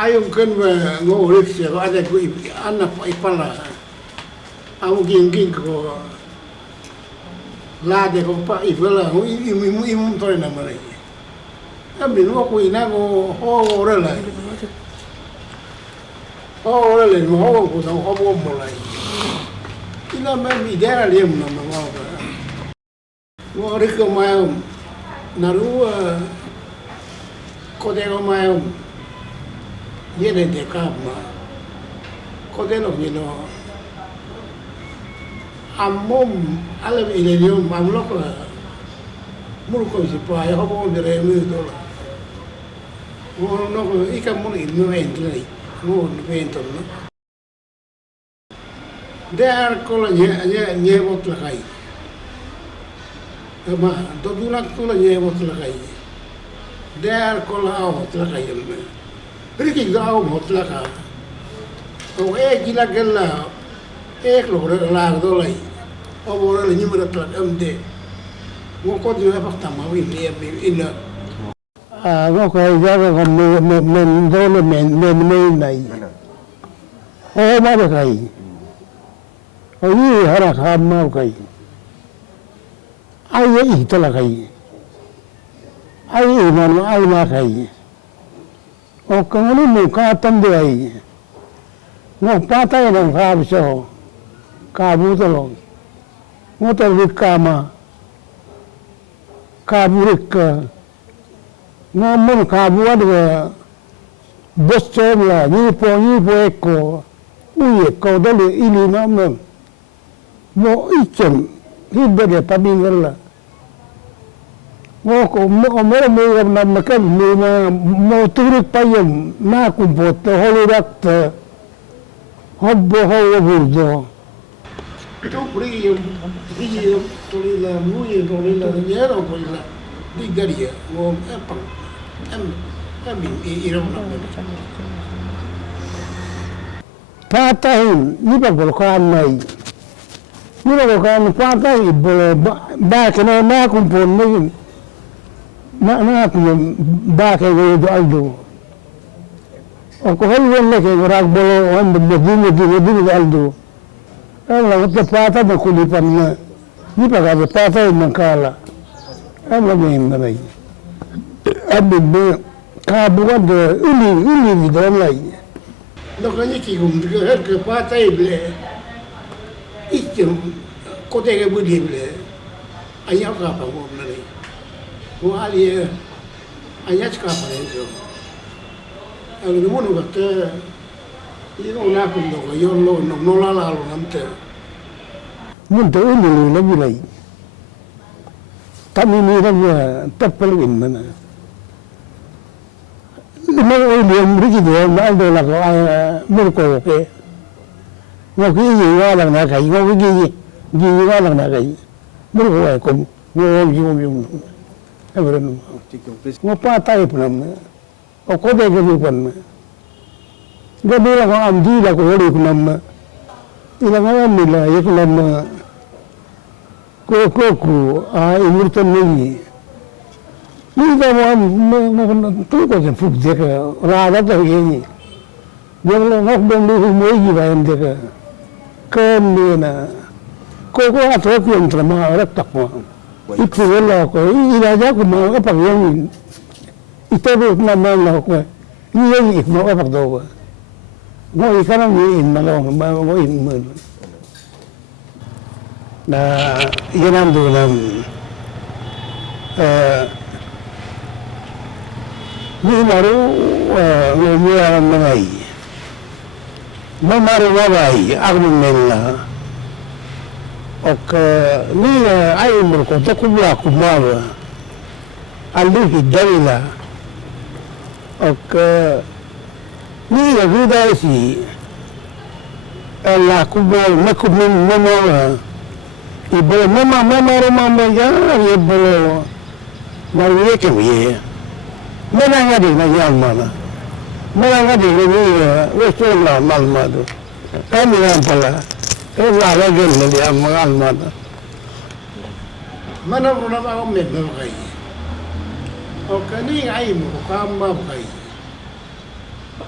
ayung kan wa ngo rik se ga ada ku anak ipala au ging ko la de ko pa ifala ho im tore na mare am ni no ko ina go ho ora la mo ho ko sa ho mo mo la ina me mi dera le mo na mo ba mo ri ko ma na ru ko de ko ma ye de ka ma ko de no ni no amom alam ilenium mamlok la mulko si pa ya ho de remi do la mo no ko ikam mo ni no entra mo no vento no der ko la nye bot la kai ma do dunak to la nye bot la kai der ko la au la kai me riki ga au bot la ka to gila gella ek lo la do lai o bo la ni mara tla am de mo ko di fa ta ma wi ni ina go ko ja go men do le men nai o ma ba kai o yi hara kha ma kai ai ye ta la kai ai ma kai o ko ni mo ka tam de ai no pa ta no kha so kabu tolong motor kama kabu rika ngomong kabu ada besar ni po eko uye kau dulu ini nama mo ikan hidup dia pabingan lah mo nama kan mo turut payam na kumpot holurak hobbo burdo itu beri tolila muye tolila nyero tolila di garia ngom apa em iram patahin ni bagol kan nai ni bagol kan patahin bolo ba kana na kumpon ni na ba ke do aldo o ko hol wonne ke rag bolo on de medina aldo Allah ko pata da kulipan na ni paga de pata in kala Allah me indai abbe be ka buga de uli ni do lai do ka ni ki gum de her ke pata ible ichum ko te ke budi ible aya ka pa mo na ni ko ali aya ka pa ni so al mo no ka ino na kundo ko yo no la lo namte mun to ni la bulai tami ni ra tapal win mana mo o ni mriki de na do la ko mo ko ke mo ki yi wa la na kai mo ki yi wa la na kai mo ko ko mo yi evre no mo pa tai pram o ko de ge pan Gabila ko amdi la ko hori ko namma ila ngaya mila yek namma ko a imurtan ni Ni ta mo tu ko je fu de ka ra da ta ye ni. Yo lo ngok dong lu mo yi ba em de ka. Ken ni na. Ko a to ki en tra ma ra ta ko. I pu lo ko I ra ja ko mo pa ye ni. I te ru na ma lo ko. I ye ni mo pa do ko. Mo I ka na ni in ma lo ma mo in mo. Na ye nam do nam ni maru ngomia mengai mamaru wabai agnu mella ok ni ai murko takubla kumawa alu hidayla ok ni guda si la kubal makumin mamawa ibo mama ya yebolo na yeke ye Menanga di na yan mana. Menanga di ni westo na malmado. Kami lang pala. Wala gan na di ang mga almada. Mana mo na ako medyo kay. O kani ay mo kama kay.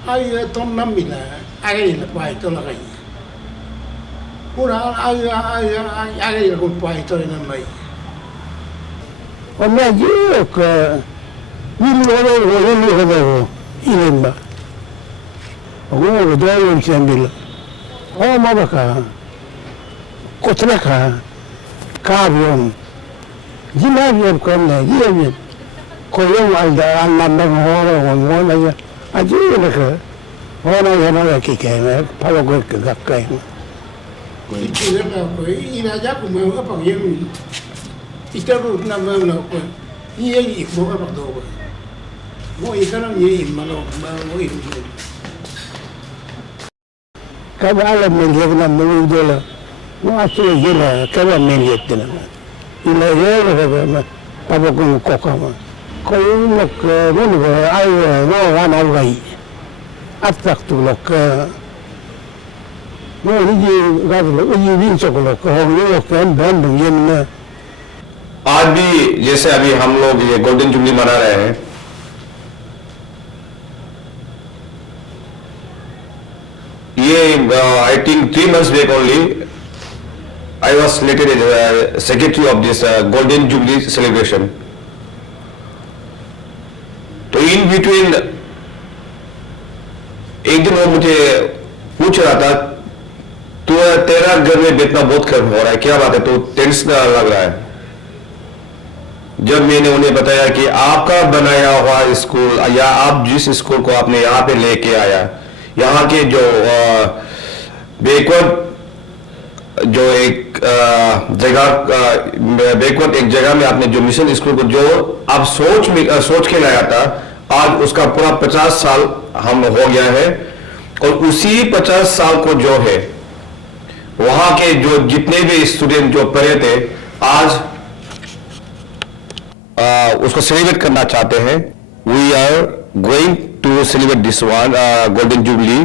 Ay ton namila ay na pa ito la kay. Pura ay ko pa ito na may. O medyo ka Ilimba. Ako dahil yung siyambila. O mabaka. Kotraka. Kabyong. Ginagyan ko na. Ginagyan. Ko yung alnandang hora. Wala niya. Adyo na ka. Wala niya na nakikaya. Palagod ka gakay. Ikilang ako. Inadya ko mga kapag yung itarot na mga ako. Iyan ikbo kapag doon. Mo ikanang yun, mo yun. Kaya alam mo yung na mga dola, mo aso yun na, kaya million din naman. Ila yun na pabagong koka mo. Kaya yung ay wala away. At tulok, mo hindi gagawin, hindi vinso ko lok, yung bandong yun na. आज भी जैसे अभी हम लोग ये golden jubilee मना रहे हैं, ये I think 3 months back only I was selected as secretary of this golden jubilee celebration. तो इन बिटवीन एक दिन वो मुझे पूछ रहा था, तू तेरा घर में बैठना बहुत कम हो रहा है, क्या बात है, तो टेंस लग रहा है। जब मैंने उन्हें बताया कि आपका बनाया हुआ स्कूल या आप जिस स्कूल को आपने यहाँ पे लेके आया, यहाँ के जो बैकवर्ड जो एक जगह में आपने जो मिशन स्कूल को जो आप सोच के लाया था, आज उसका पूरा 50 साल हम हो गया है। और उसी 50 साल को जो है वहाँ के जो जितने भी स्टूडेंट जो पढ़े थे, आज उसको सेलिब्रेट करना चाहते हैं। We are going to celebrate this one golden jubilee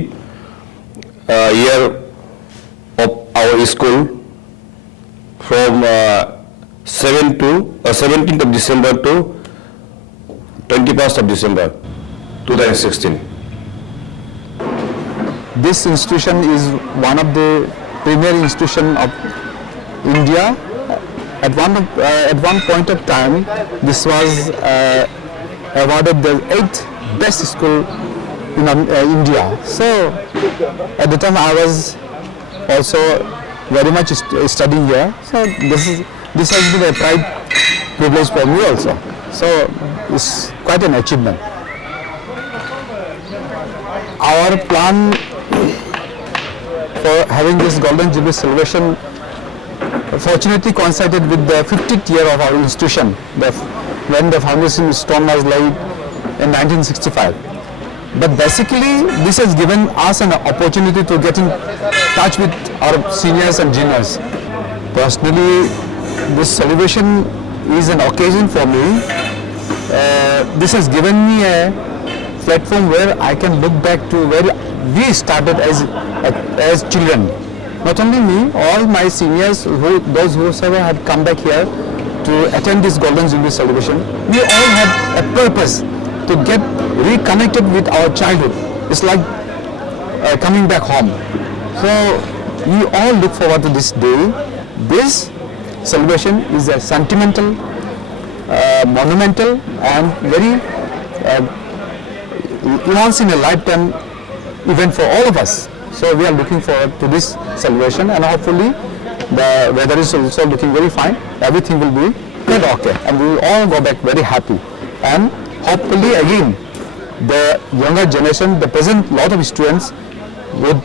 year of our school from 17th of December to 21st of December 2016. This institution is one of the premier institution of India. At one point of time, this was awarded the 8th best school in India. So, at the time I was also very much studying here. So, this has been a pride privilege for me also. So, it's quite an achievement. Our plan for having this Golden Jubilee celebration fortunately coincided with the 50th year of our institution, when the foundation stone was laid in 1965. But basically, this has given us an opportunity to get in touch with our seniors and juniors. Personally, this celebration is an occasion for me. This has given me a platform where I can look back to where we started as children. Not only me, all my seniors, those who have come back here, to attend this Golden Jubilee celebration. We all have a purpose to get reconnected with our childhood. It's like coming back home. So we all look forward to this day. This celebration is a sentimental, monumental and very once in a lifetime event for all of us. So we are looking forward to this celebration, and hopefully the weather is also looking very fine. Everything will be quite okay, and we will all go back very happy. And hopefully again the younger generation, the present lot of students would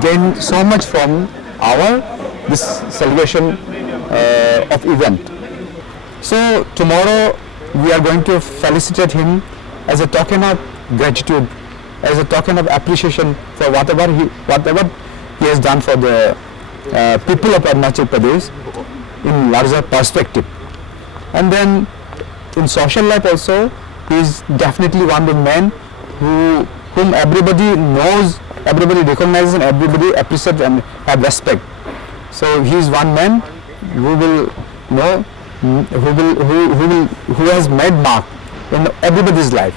gain so much from our this celebration of event. So tomorrow we are going to felicitate him as a token of gratitude, as a token of appreciation for whatever he has done for the people of Arunachal Pradesh in larger perspective. And then in social life also, he is definitely one of the men whom everybody knows, everybody recognizes, and everybody appreciates and have respect. So he is one man who will know, who has made mark in everybody's life.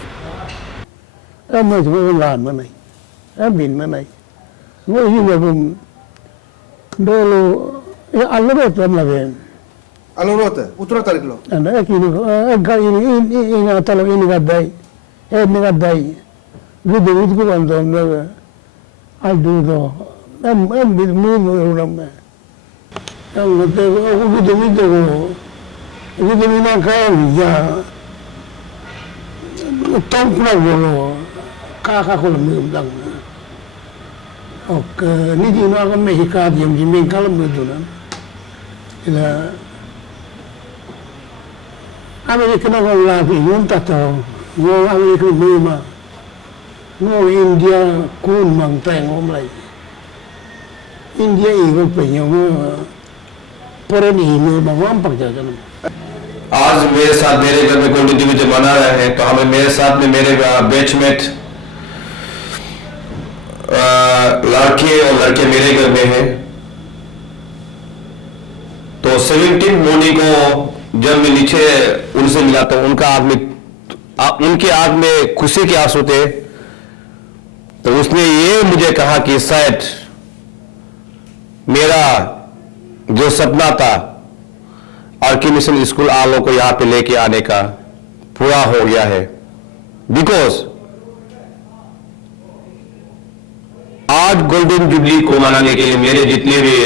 Em mới chúng làm mà này, em bin mà này, mới như vậy cũng đôi lúc ăn lúc đó làm vậy. Alo rote, utra tarik lo. Anh ấy kêu cái ini atau ini gadai, ini gadai, video itu kan tu mana, aduh tu, em bin mulu orang mana. Yang tu video itu nak kaya dia, tahu pun boleh. Kakak kalau mengundang, ok, ni di mana kan Mekah dia mungkin Mekah itu kan, ila Amerika nak lagi, orang tak tahu, orang Amerika memang, orang India kun mangteng orang lain, India ini punya orang peran ini memang perjalanan. आज मेरे साथ मेरे घर में golden jubilee मना रहे हैं, तो हमें मेरे साथ में मेरे बैचमेट लड़के और लड़के मेरे घर में हैं। तो 17 मॉर्निंग को जब मैं नीचे उनसे मिला तो उनके आंख में खुशी के आंसू थे। तो उसने ये मुझे कहा कि शायद मेरा जो सपना था आरके मिशन स्कूल आलो को यहाँ पे लेके आने का पूरा हो गया है। बिकॉज आज गोल्डन जुबली को मनाने के लिए मेरे जितने भी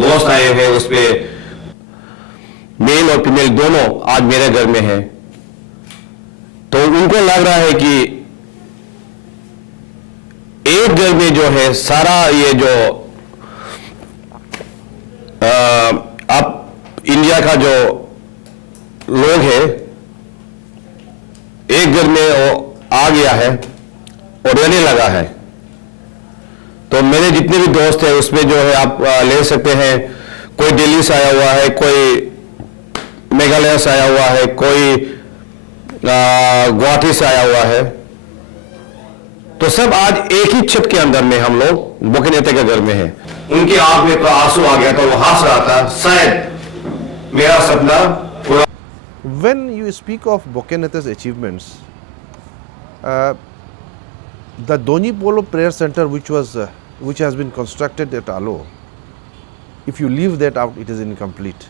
दोस्त आए हैं उसपे मेल और फीमेल दोनों आज मेरे घर में हैं। तो उनको लग रहा है कि एक घर में जो है सारा ये जो अब इंडिया का जो लोग है एक घर में वो आ गया है और रहने लगा है। तो मेरे जितने भी दोस्त हैं उसमें जो है आप ले सकते हैं, कोई दिल्ली से आया हुआ है, कोई मेघालय से आया हुआ है, कोई गुवाहाटी से आया हुआ है। तो सब आज एक ही छत के अंदर में हम लोग बोकेनेते के घर में हैं। उनकी आंख में तो आंसू आ गया तो वो हंस रहा था, शायद मेरा सपना पूरा। When you speak of Bokenete's achievements, the Doni Polo Prayer Center, which has been constructed at Alo, if you leave that out, it is incomplete,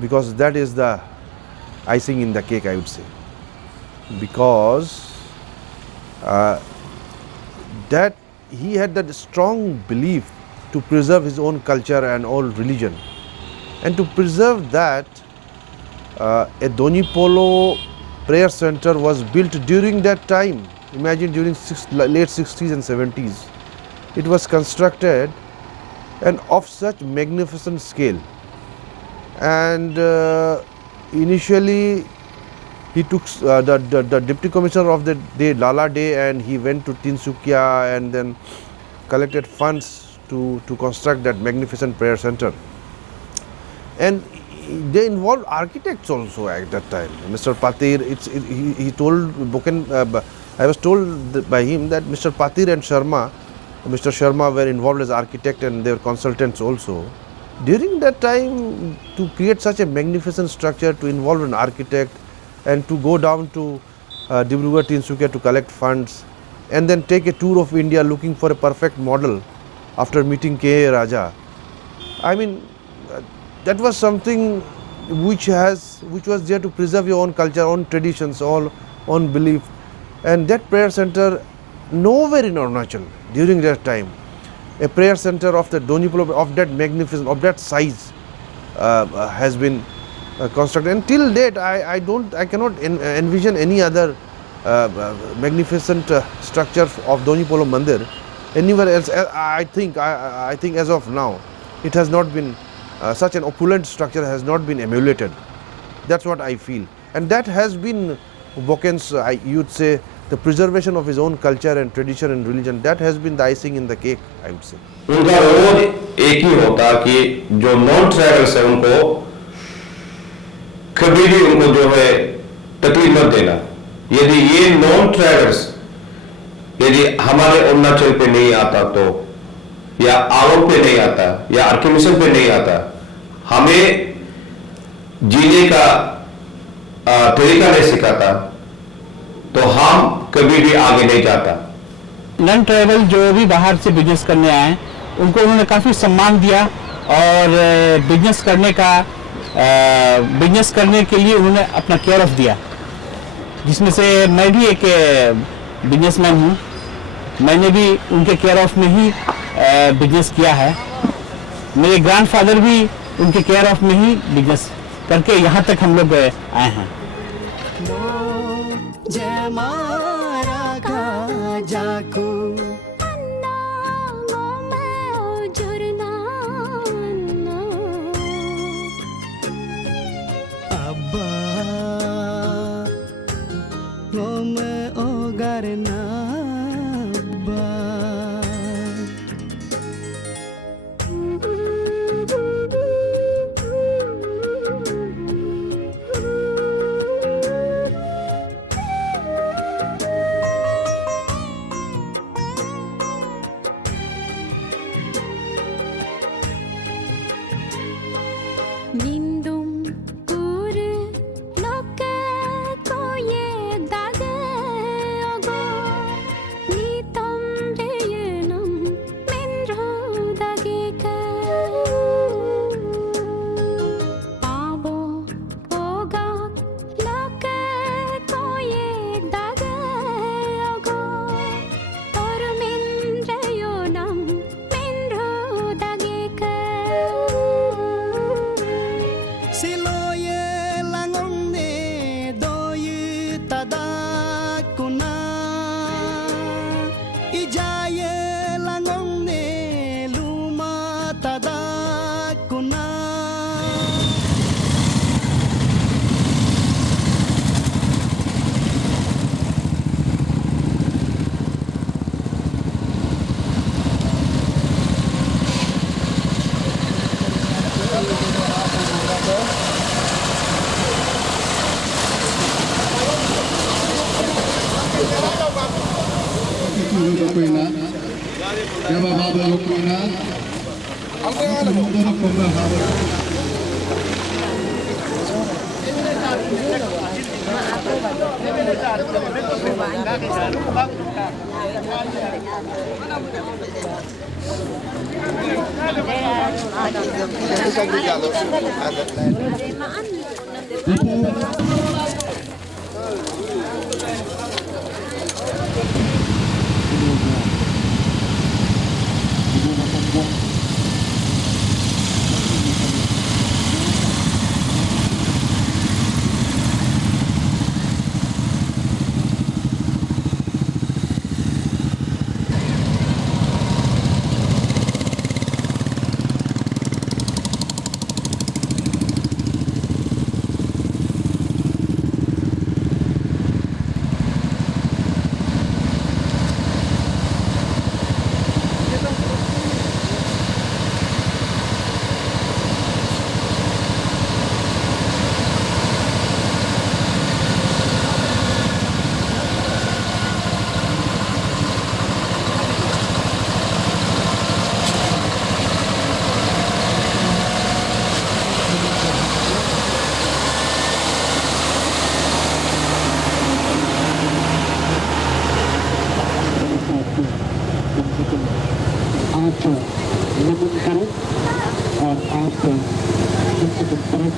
because that is the icing in the cake, I would say, because that he had that strong belief to preserve his own culture and old religion, and to preserve that, a Doni Polo Prayer Center was built during that time. Imagine during late 60s and 70s, it was constructed and of such magnificent scale. And initially, he took the deputy commissioner of the day, Lala Day, and he went to Tinsukia and then collected funds to construct that magnificent prayer center. And they involved architects also at that time. Mr. Patir, he told I was told by him that Mr. Patir and Mr. Sharma were involved as architect and they were consultants also. during that time, to create such a magnificent structure, to involve an architect and to go down to Dibrugarh, Tinsukia to collect funds and then take a tour of India looking for a perfect model after meeting K.A. Raja. I mean, that was something which was there to preserve your own culture, own traditions, all own belief. And that prayer center, nowhere in Arunachal during that time, a prayer center of the Donipolo, of that magnificence, of that size, has been constructed. And till date, I cannot envision any other magnificent structure of Donipolo Mandir anywhere else. I think as of now, it has not been such an opulent structure has not been emulated. That's what I feel, and that has been Boken's, you'd say, the preservation of his own culture and tradition and religion. That has been the icing in the cake, I would say. उनका role एक ही होता कि जो non travellers है उनको कभी भी उनको जो है तकलीफ मत देना। यदि ये नॉन ट्रैवलर्स यदि हमारे अरुणाचल पे नहीं आता तो, या आवक पे नहीं आता, या आर्किमिशन पे नहीं आता, हमें जीने का तरीका नहीं सिखाता, तो हम कभी भी आगे नहीं जाता। नॉन ट्रैवल जो भी बाहर से बिजनेस करने आए उनको उन्होंने काफ़ी सम्मान दिया और बिजनेस करने के लिए उन्होंने अपना केयर ऑफ दिया, जिसमें से मैं भी एक बिजनेसमैन हूँ। मैंने भी उनके केयर ऑफ में ही बिजनेस किया है। मेरे ग्रैंडफादर भी उनके केयर ऑफ में ही बिजनेस करके यहाँ तक हम लोग आए हैं।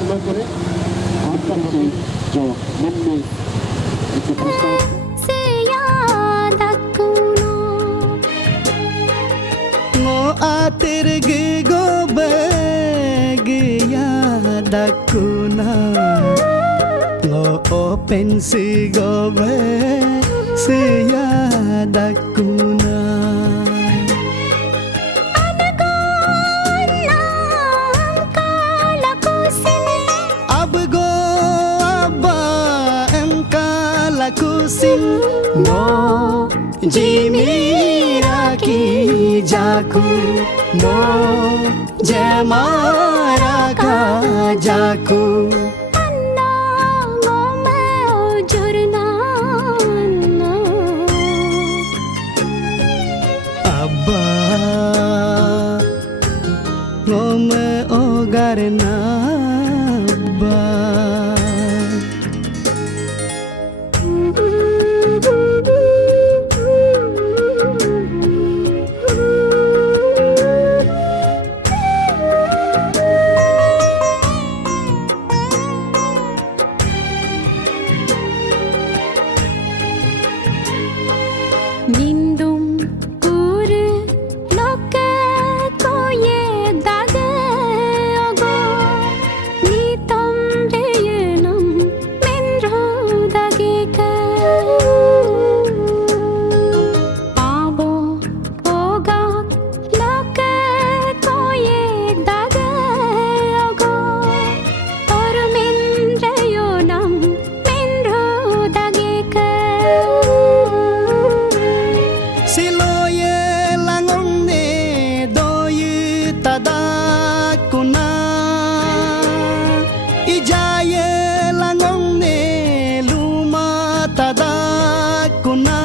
क्षमा करें आपका नाम जो मन में एक प्रस्ताव से याद रखूं ngo atir go bag yaad kuna ngo open si go bag se yaad kuna ab go abba em kala kusin no Jimira ki jaku no jamara ka jaku anna ngome ojurna no abba ngome ogarna abba Nindum pure loke koye dage ogo nitam reyenam menro dage ka abo oga loke koye dage ogo or menreyenam menro dage ka Siloye langonne doye tadakuna Ijaye langonne luma tadakuna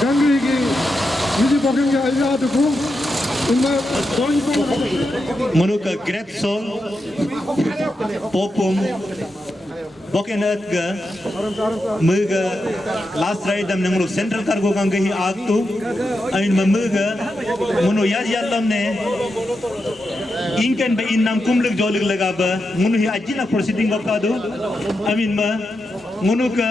Gangri Miji Bokenge Ayah Duku Manuka great song popum bokenat ga muga last ride dam namru central cargo gange hi agtu ain mamuga munu yad yallam ne inken be innam kumluk jolik lagaba munu hi ajina proceeding bakadu amin ma munuka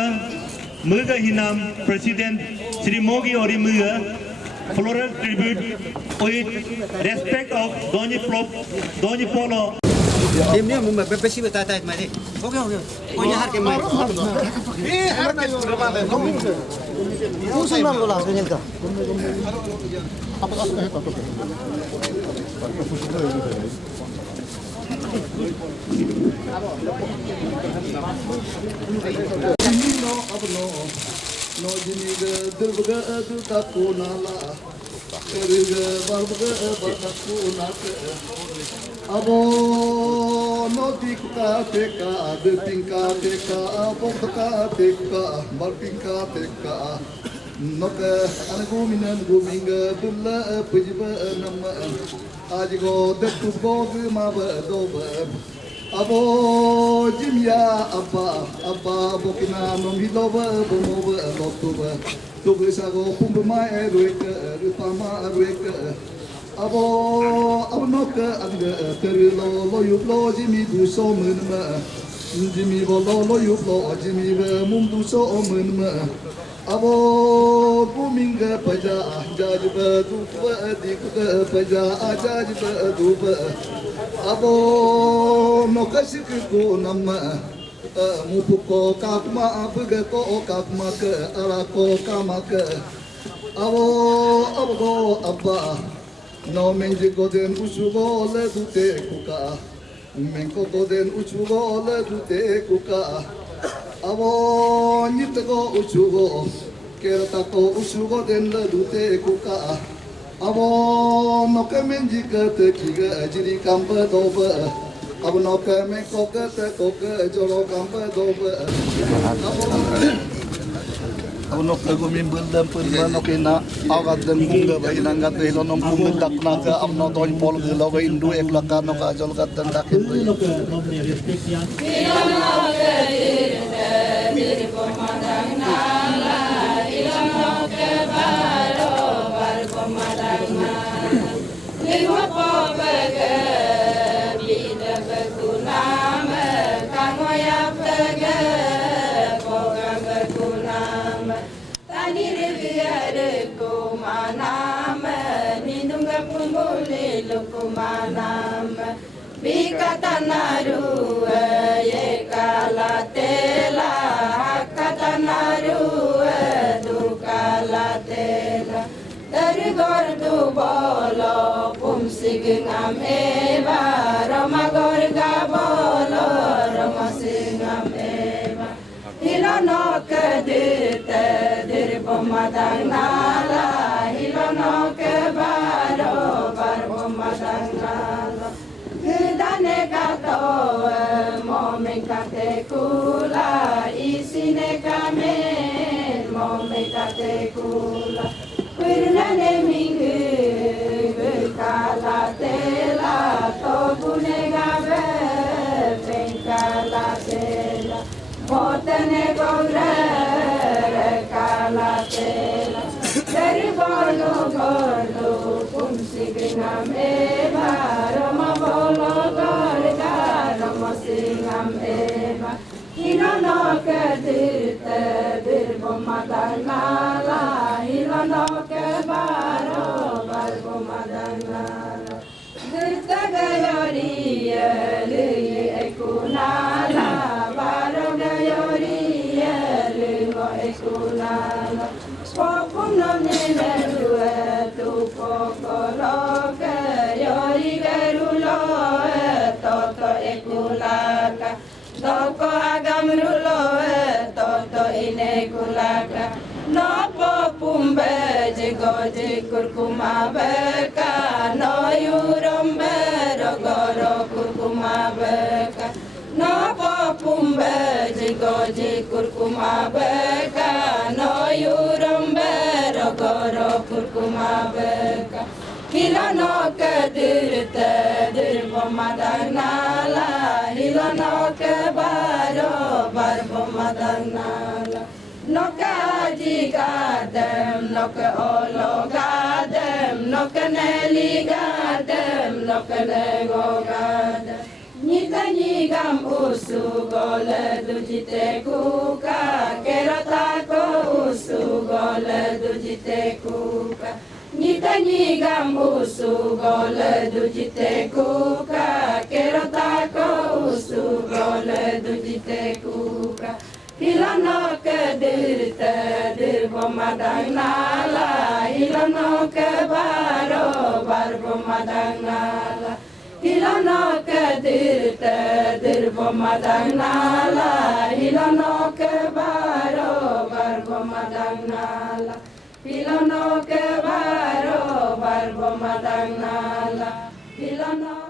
muga hinam president Sri Mogi ori muga floral tribute with respect of Doni Polo. Tim ni mumba besi betata mari. Okey. Kau nyahar ke mai. Usul nam bola Sunil ka. No jiniga durga adu takunala eriga barbuga batakunate abo no dikka teka dipinka teka bokka teka barpinka teka noka anguminan guminga dulla pujiba nama ajigo detu gog maba doba abo jimya apa bokina nomhiloba bomoba lotuba tubu sago pumbma erueka rupama erueka abo abnoka anga terilo loyuplo jimi buso munma jimi bolo loyuplo jimi be mumdu so munma abo buminga paja jajba duba dikka paja ajajba duba abo mokasik ko nama mupuko kakma abuga ko kakma ke alako kama ke abo abba no menji goden usugo le dute kuka menko goden usugo le dute kuka Abo nyitego usugo keratako usugo denla dute kuka abo nokemenji kete kiga jiri kamba doba abo nokemen kokete koke jolo kamba doba abo nokego min bundam purma nokena agat dan bunga bainang gat delo nom bunga dakna ka amno toy pol logo indu eklaka no ka jol gat dan dakin Bikatanaru ye kalatela hakatanaru dukalatela dari gordu bolo pumsigam eva roma gorga bolo roma singam eva hilono kedite dari pemadang nala hilono kebaro bar pemadang nala Dane kato momen kate kula isine kamen momen kate kula Wirnane mingu kala tela to bune gabe kala tela motene gore kala tela dari bolo gordo kumsigrina meva roma bolo gorga roma singam eva hilano kedirte dirbomadanala hilano kebaro barbomadanala dirta gayoriye liye ekunala baro gayoriye liyo ekunala Popum no nene rue tu pokolo ke yori gerulo toto ekulaka doko agam rulo toto inekulaka no popum jigo jikur kuma beka no yurombe rogoro kurkuma beka no popum jigo jikur kuma beka no yurombe rogoro kurkuma beka hilano kedirte dirbomadanala hilano kebaro barbomadanala no kaji gadem no ke olo gadem no ke neli gadem no ke nego gadem Nita nigam usu gole dujite kuka keratako usu gole dujite kuka Nita nigam usu gole dujite kuka keratako usu gole dujite kuka Hilano kedirte dirbomadanala hilano kebaro barbomadanala Hilano kedirte dirbomadanala hilano kebaro barbomadanala hilano kebaro barbomadanala hilano